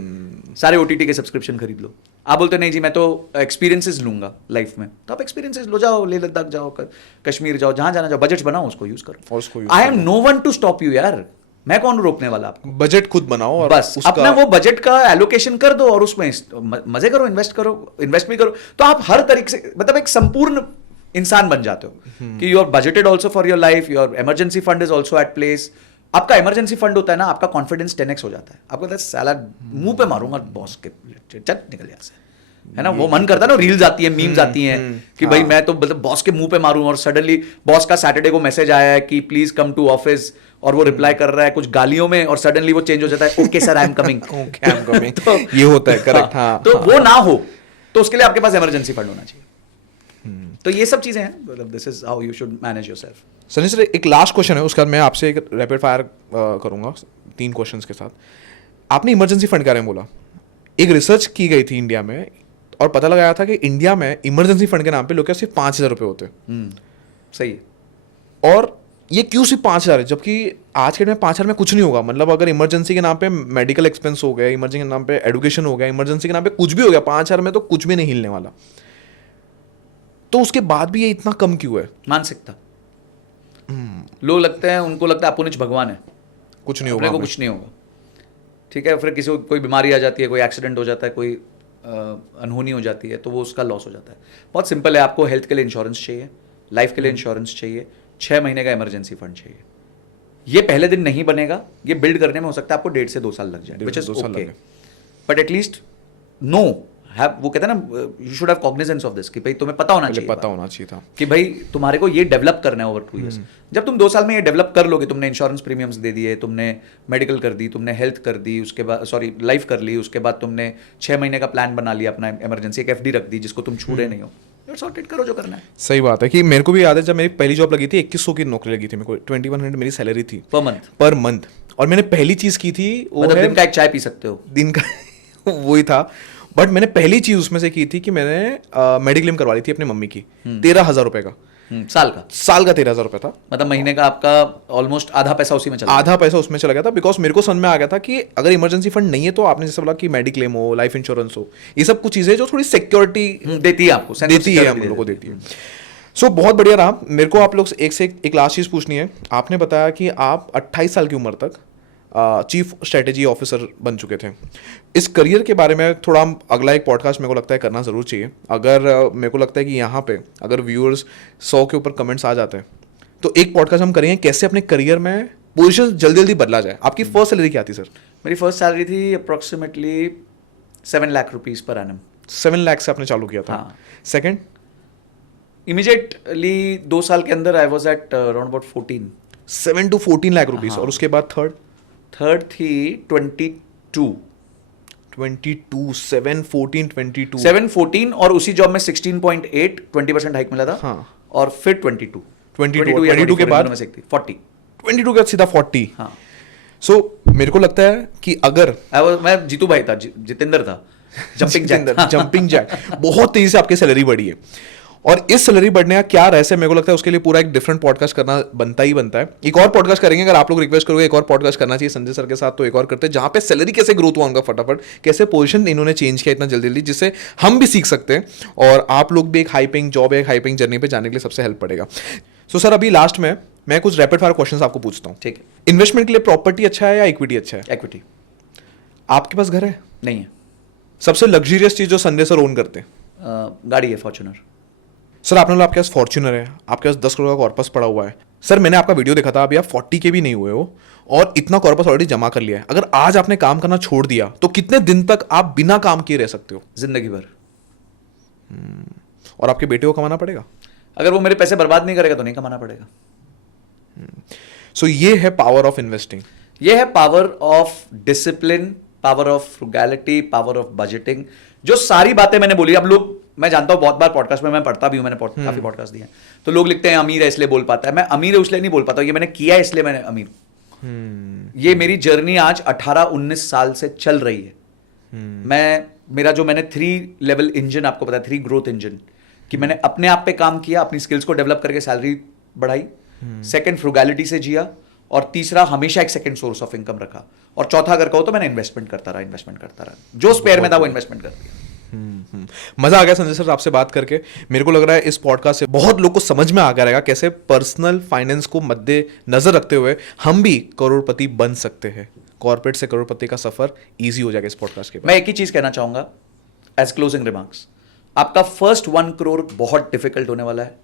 सारे OTT के सब्सक्रिप्शन खरीद लो। आप बोलते नहीं जी मैं तो एक्सपीरियंसेस लूंगा लाइफ में, तो आप एक्सपीरियंसेस लो, जाओ लेह लद्दाख जाओ, कश्मीर जाओ, जहां जाना जाओ, बजट बनाओ, उसको यूज करो। I am no one to stop you यार, मैं कौन रोकने वाला आपको? बजट खुद बनाओ और बस अपना वो बजट का एलोकेशन कर दो और उसमें मजे करो, इन्वेस्ट भी करो, तो आप हर तरीके से मतलब एक संपूर्ण इंसान बन जाते हो कि you are budgeted also for your life, your emergency fund is also at place. आपका इमरजेंसी फंड होता है ना, आपका कॉन्फिडेंस 10x हो जाता है। आपको लगता है साला मुंह पे मारूंगा बॉस के, चल निकल यहाँ से, है ना, वो मन करता है ना, रील्स आती है, मीम्स आती हैं कि भाई मैं तो मतलब बॉस के मुंह पे मारूं, और सडनली बॉस का सैटरडे को मैसेज आया है कि प्लीज कम टू ऑफिस, और वो रिप्लाई कर रहा है कुछ गालियों में, और सडनली वो चेंज हो जाता है, okay sir I am coming. तो ये होता है, करेक्ट। हाँ, तो वो ना हो, तो उसके लिए आपके पास इमरजेंसी फंड होना चाहिए। तो ये सब चीजें हैं, मतलब this is how you should manage yourself. Sunny sir, एक लास्ट क्वेश्चन है, उसके बाद मैं आपसे एक रैपिड फायर करूंगा 3 क्वेश्चंस के साथ। आपने इमरजेंसी फंड के बारे में बोला, एक रिसर्च की गई थी इंडिया में और पता लगाया था कि इंडिया में इमरजेंसी फंड के नाम पे लोग के सिर्फ 5,000 रुपये होते हैं। सही है। और ये क्यों सिर्फ 5,000 है, जबकि आज के टाइम में 5,000 में कुछ नहीं होगा। मतलब अगर इमरजेंसी के नाम पे मेडिकल एक्सपेंस हो गया, इमरजेंसी के नाम पे एजुकेशन हो गया, इमरजेंसी के नाम पे कुछ भी हो गया, 5,000 में तो कुछ भी नहीं हिलने वाला। तो उसके बाद भी ये इतना कम क्यों है? मानसिकता। लोग लगते हैं, उनको लगता है अपुनिच भगवान है, कुछ नहीं अपने होगा, को कुछ नहीं होगा, ठीक है। फिर किसी को कोई बीमारी आ जाती है, कोई एक्सीडेंट हो जाता है, कोई अनहोनी हो जाती है, तो वो उसका लॉस हो जाता है। बहुत सिंपल है, आपको हेल्थ के लिए इंश्योरेंस चाहिए, लाइफ के लिए इंश्योरेंस चाहिए, 6 महीने का इमरजेंसी फंड चाहिए। ये पहले दिन नहीं बनेगा, ये बिल्ड करने में हो सकता है आपको 1.5 से 2 साल लग जाए, which is okay, but at least no वो कहते हैं ना, you should have cognizance of this, कि भाई तुम्हें पता होना चाहिए था कि भाई तुम्हारे को ये डेवलप करना है ओवर 2 years। जब तुम 2 साल में ये डेवलप कर लोगे, तुमने इंश्योरेंस प्रीमियम्स दे दिए, तुमने मेडिकल कर दी, तुमने हेल्थ कर दी, उसके बाद लाइफ कर ली, उसके बाद तुमने 6 महीने का प्लान बना लिया अपना, इमरजेंसी, एक FD रख दी जिसको तुम छू रहे नहीं हो, सॉर्टेड करो जो करना है। सही बात है कि मेरे को भी याद है जब मेरी पहली जॉब लगी थी, 2100 की नौकरी लगी थी मेरे को, 2100 मेरी सैलरी थी पर मंथ। और मैंने पहली चीज की थी वो मतलब है दिन का एक चाय पी सकते हो, दिन का वही था। बट मैंने पहली चीज उसमें से की थी कि मैंने मेडिक्लेम करवा ली थी अपनी मम्मी की, 13,000 रुपए का, साल का 13,000 रुपए था। मतलब महीने का आपका ऑलमोस्ट आधा पैसा उसी में चला आधा पैसा उसमें चला गया था, बिकॉज मेरे को समझ में आ गया था कि अगर इमरजेंसी फंड नहीं है तो आपने जैसे बोला कि मेडिक्लेम हो, लाइफ इंश्योरेंस हो, ये सब कुछ चीजें जो थोड़ी सिक्योरिटी देती है आपको, sense of देती है, हम security लोगों को देती है। सो बहुत बढ़िया रहा। मेरे को आप लोग एक से एक लास्ट चीज पूछनी है। आपने बताया कि आप 28 साल की उम्र तक चीफ स्ट्रेटेजी ऑफिसर बन चुके थे। इस करियर के बारे में थोड़ा हम अगला एक पॉडकास्ट मेरे को लगता है करना ज़रूर चाहिए। अगर मेरे को लगता है कि यहाँ पे अगर व्यूअर्स 100 के ऊपर कमेंट्स आ जाते हैं तो एक पॉडकास्ट हम करेंगे कैसे अपने करियर में पोजीशन जल्दी जल्दी बदला जाए। आपकी फर्स्ट सैलरी क्या थी सर? मेरी फर्स्ट सैलरी थी approximately 7 lakh rupees per annum. 7 lakh से आपने चालू किया था। हाँ। सेकेंड? इमीडिएटली 2 साल के अंदर I was at around about 14। 7 to 14 lakh rupees. और उसके बाद थर्ड थी 22। 22, 7, 14, 22। 7, 14 और उसी जॉब में 16.8 20% हाइक मिला था। हाँ। और फिर 22 22 या के बाद में से एक थी 40। 22 के बाद सीधा 40। हाँ। सो मेरे को लगता है कि अगर मैं जीतू भाई था, जितेंद्र था, जंपिंग जैक। जंपिंग जैक बहुत तेजी से आपकी सैलरी बढ़ी है। और इस सैलरी बढ़ने का क्या रहस्य, मेरे को लगता है उसके लिए पूरा एक डिफरेंट पॉडकास्ट करना बनता ही बनता है। एक और पॉडकास्ट करेंगे, अगर आप लोग रिक्वेस्ट करोगे एक और पॉडकास्ट करना चाहिए संजय सर के साथ, तो एक और करते हैं जहां पे सैलरी कैसे ग्रोथ हुआ उनका फटाफट, कैसे पोजीशन इन्होंने चेंज किया इतना जल्दी जल्दी, जिससे हम भी सीख सकते हैं और आप लोग भी एक हाई पेइंग जॉब, एक हाई पेइंग जर्नी पे जाने के लिए सबसे हेल्प पड़ेगा। सो सर अभी लास्ट में मैं कुछ रैपिड फायर क्वेश्चंस आपको पूछता हूँ। ठीक है। इन्वेस्टमेंट के लिए प्रॉपर्टी अच्छा है या इक्विटी अच्छा है? इक्विटी। आपके पास घर है? नहीं है। सबसे लग्जरियस चीज जो संजय सर ओन करते हैं? गाड़ी है फॉर्च्यूनर। सर आपने बोला आपके पास फॉर्च्यूनर है, आपके पास 10 करोड़ का कॉर्पस पड़ा हुआ है। सर मैंने आपका वीडियो देखा था, अभी आप 40 के भी नहीं हुए हो और इतना कॉर्पस ऑलरेडी जमा कर लिया है। अगर आज आपने काम करना छोड़ दिया तो कितने दिन तक आप बिना काम किए रह सकते हो? जिंदगी भर। और आपके बेटे को कमाना पड़ेगा? अगर वो मेरे पैसे बर्बाद नहीं करेगा तो नहीं कमाना पड़ेगा। सो ये है पावर ऑफ इन्वेस्टिंग। ये है power of discipline, power of frugality, power of budgeting. जो सारी बातें मैंने बोली, अब लोग, मैं जानता हूं बहुत बार पॉडकास्ट में मैं पढ़ता भी हूं, मैंने काफी पॉडकास्ट दिए हैं, तो लोग लिखते हैं अमीर है इसलिए बोल पाता है। मैं अमीर है इसलिए नहीं बोल पाता, ये मैंने किया है इसलिए मैंने अमीर हूं। ये मेरी जर्नी आज 18-19 साल से चल रही है। मैंने 3 लेवल इंजन आपको पता है, 3 ग्रोथ इंजन, कि मैंने अपने आप पे काम किया, अपनी स्किल्स को डेवलप करके सैलरी बढ़ाई, सेकंड फ्रुगैलिटी से जिया, और तीसरा हमेशा एक सेकंड सोर्स ऑफ इनकम रखा, और चौथा अगर कहो तो मैंने इन्वेस्टमेंट करता रहा, जो स्पेयर में था वो इन्वेस्टमेंट कर दिया। मजा आ गया संजय सर आपसे बात करके। मेरे को लग रहा है इस पॉडकास्ट से बहुत लोग को समझ में आ गया रहेगा कैसे पर्सनल फाइनेंस को मद्दे नजर रखते हुए हम भी करोड़पति बन सकते हैं। कॉर्पोरेट से करोड़पति का सफर इजी हो जाएगा इस पॉडकास्ट के बाद। मैं एक ही चीज कहना चाहूंगा एज क्लोजिंग रिमार्क्स, आपका फर्स्ट 1 करोड़ बहुत डिफिकल्ट होने वाला है।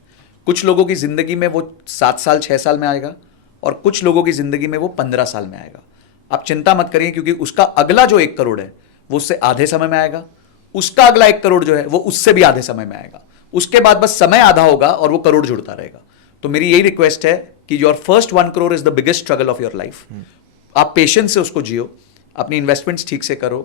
कुछ लोगों की जिंदगी में वो 7 साल 6 साल में आएगा, और कुछ लोगों की जिंदगी में वो 15 साल में आएगा। आप चिंता मत करिए, क्योंकि उसका अगला जो 1 करोड़ है वो उससे आधे समय में आएगा, उसका अगला 1 करोड़ जो है वो उससे भी आधे समय में आएगा, उसके बाद बस समय आधा होगा और वो करोड़ जुड़ता रहेगा। तो मेरी यही रिक्वेस्ट है कि your first 1 crore is the biggest struggle of your life. आप पेशेंस से उसको जियो, अपनी इन्वेस्टमेंट्स ठीक से करो।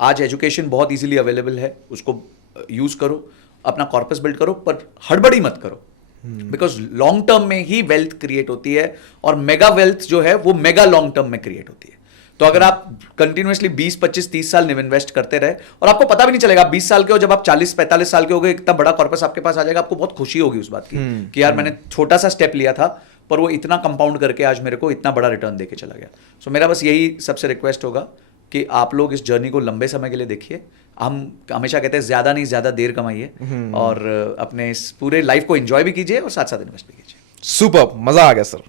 आज एजुकेशन बहुत इजीली अवेलेबल है, उसको यूज करो, अपना कॉर्पस बिल्ड करो, पर हड़बड़ी मत करो, बिकॉज लॉन्ग टर्म में ही वेल्थ क्रिएट होती है, और मेगा वेल्थ जो है वो मेगा लॉन्ग टर्म में क्रिएट होती है। तो अगर आप कंटिन्यूअसली 20, 25, 30 साल इन्वेस्ट करते रहे, और आपको पता भी नहीं चलेगा, 20 साल के हो, जब आप 40, 45 साल के हो गए, इतना बड़ा कॉर्पस आपके पास आ जाएगा, आपको बहुत खुशी होगी उस बात की कि यार मैंने छोटा सा स्टेप लिया था, पर वो इतना कंपाउंड करके आज मेरे को इतना बड़ा रिटर्न देके चला गया। सो मेरा बस यही सबसे रिक्वेस्ट होगा कि आप लोग इस जर्नी को लंबे समय के लिए देखिए। हम हमेशा कहते हैं ज्यादा नहीं ज्यादा देर कमाइए, और अपने इस पूरे लाइफ को एंजॉय भी कीजिए और साथ साथ इन्वेस्ट भी कीजिए। सुपर, मजा आ गया सर।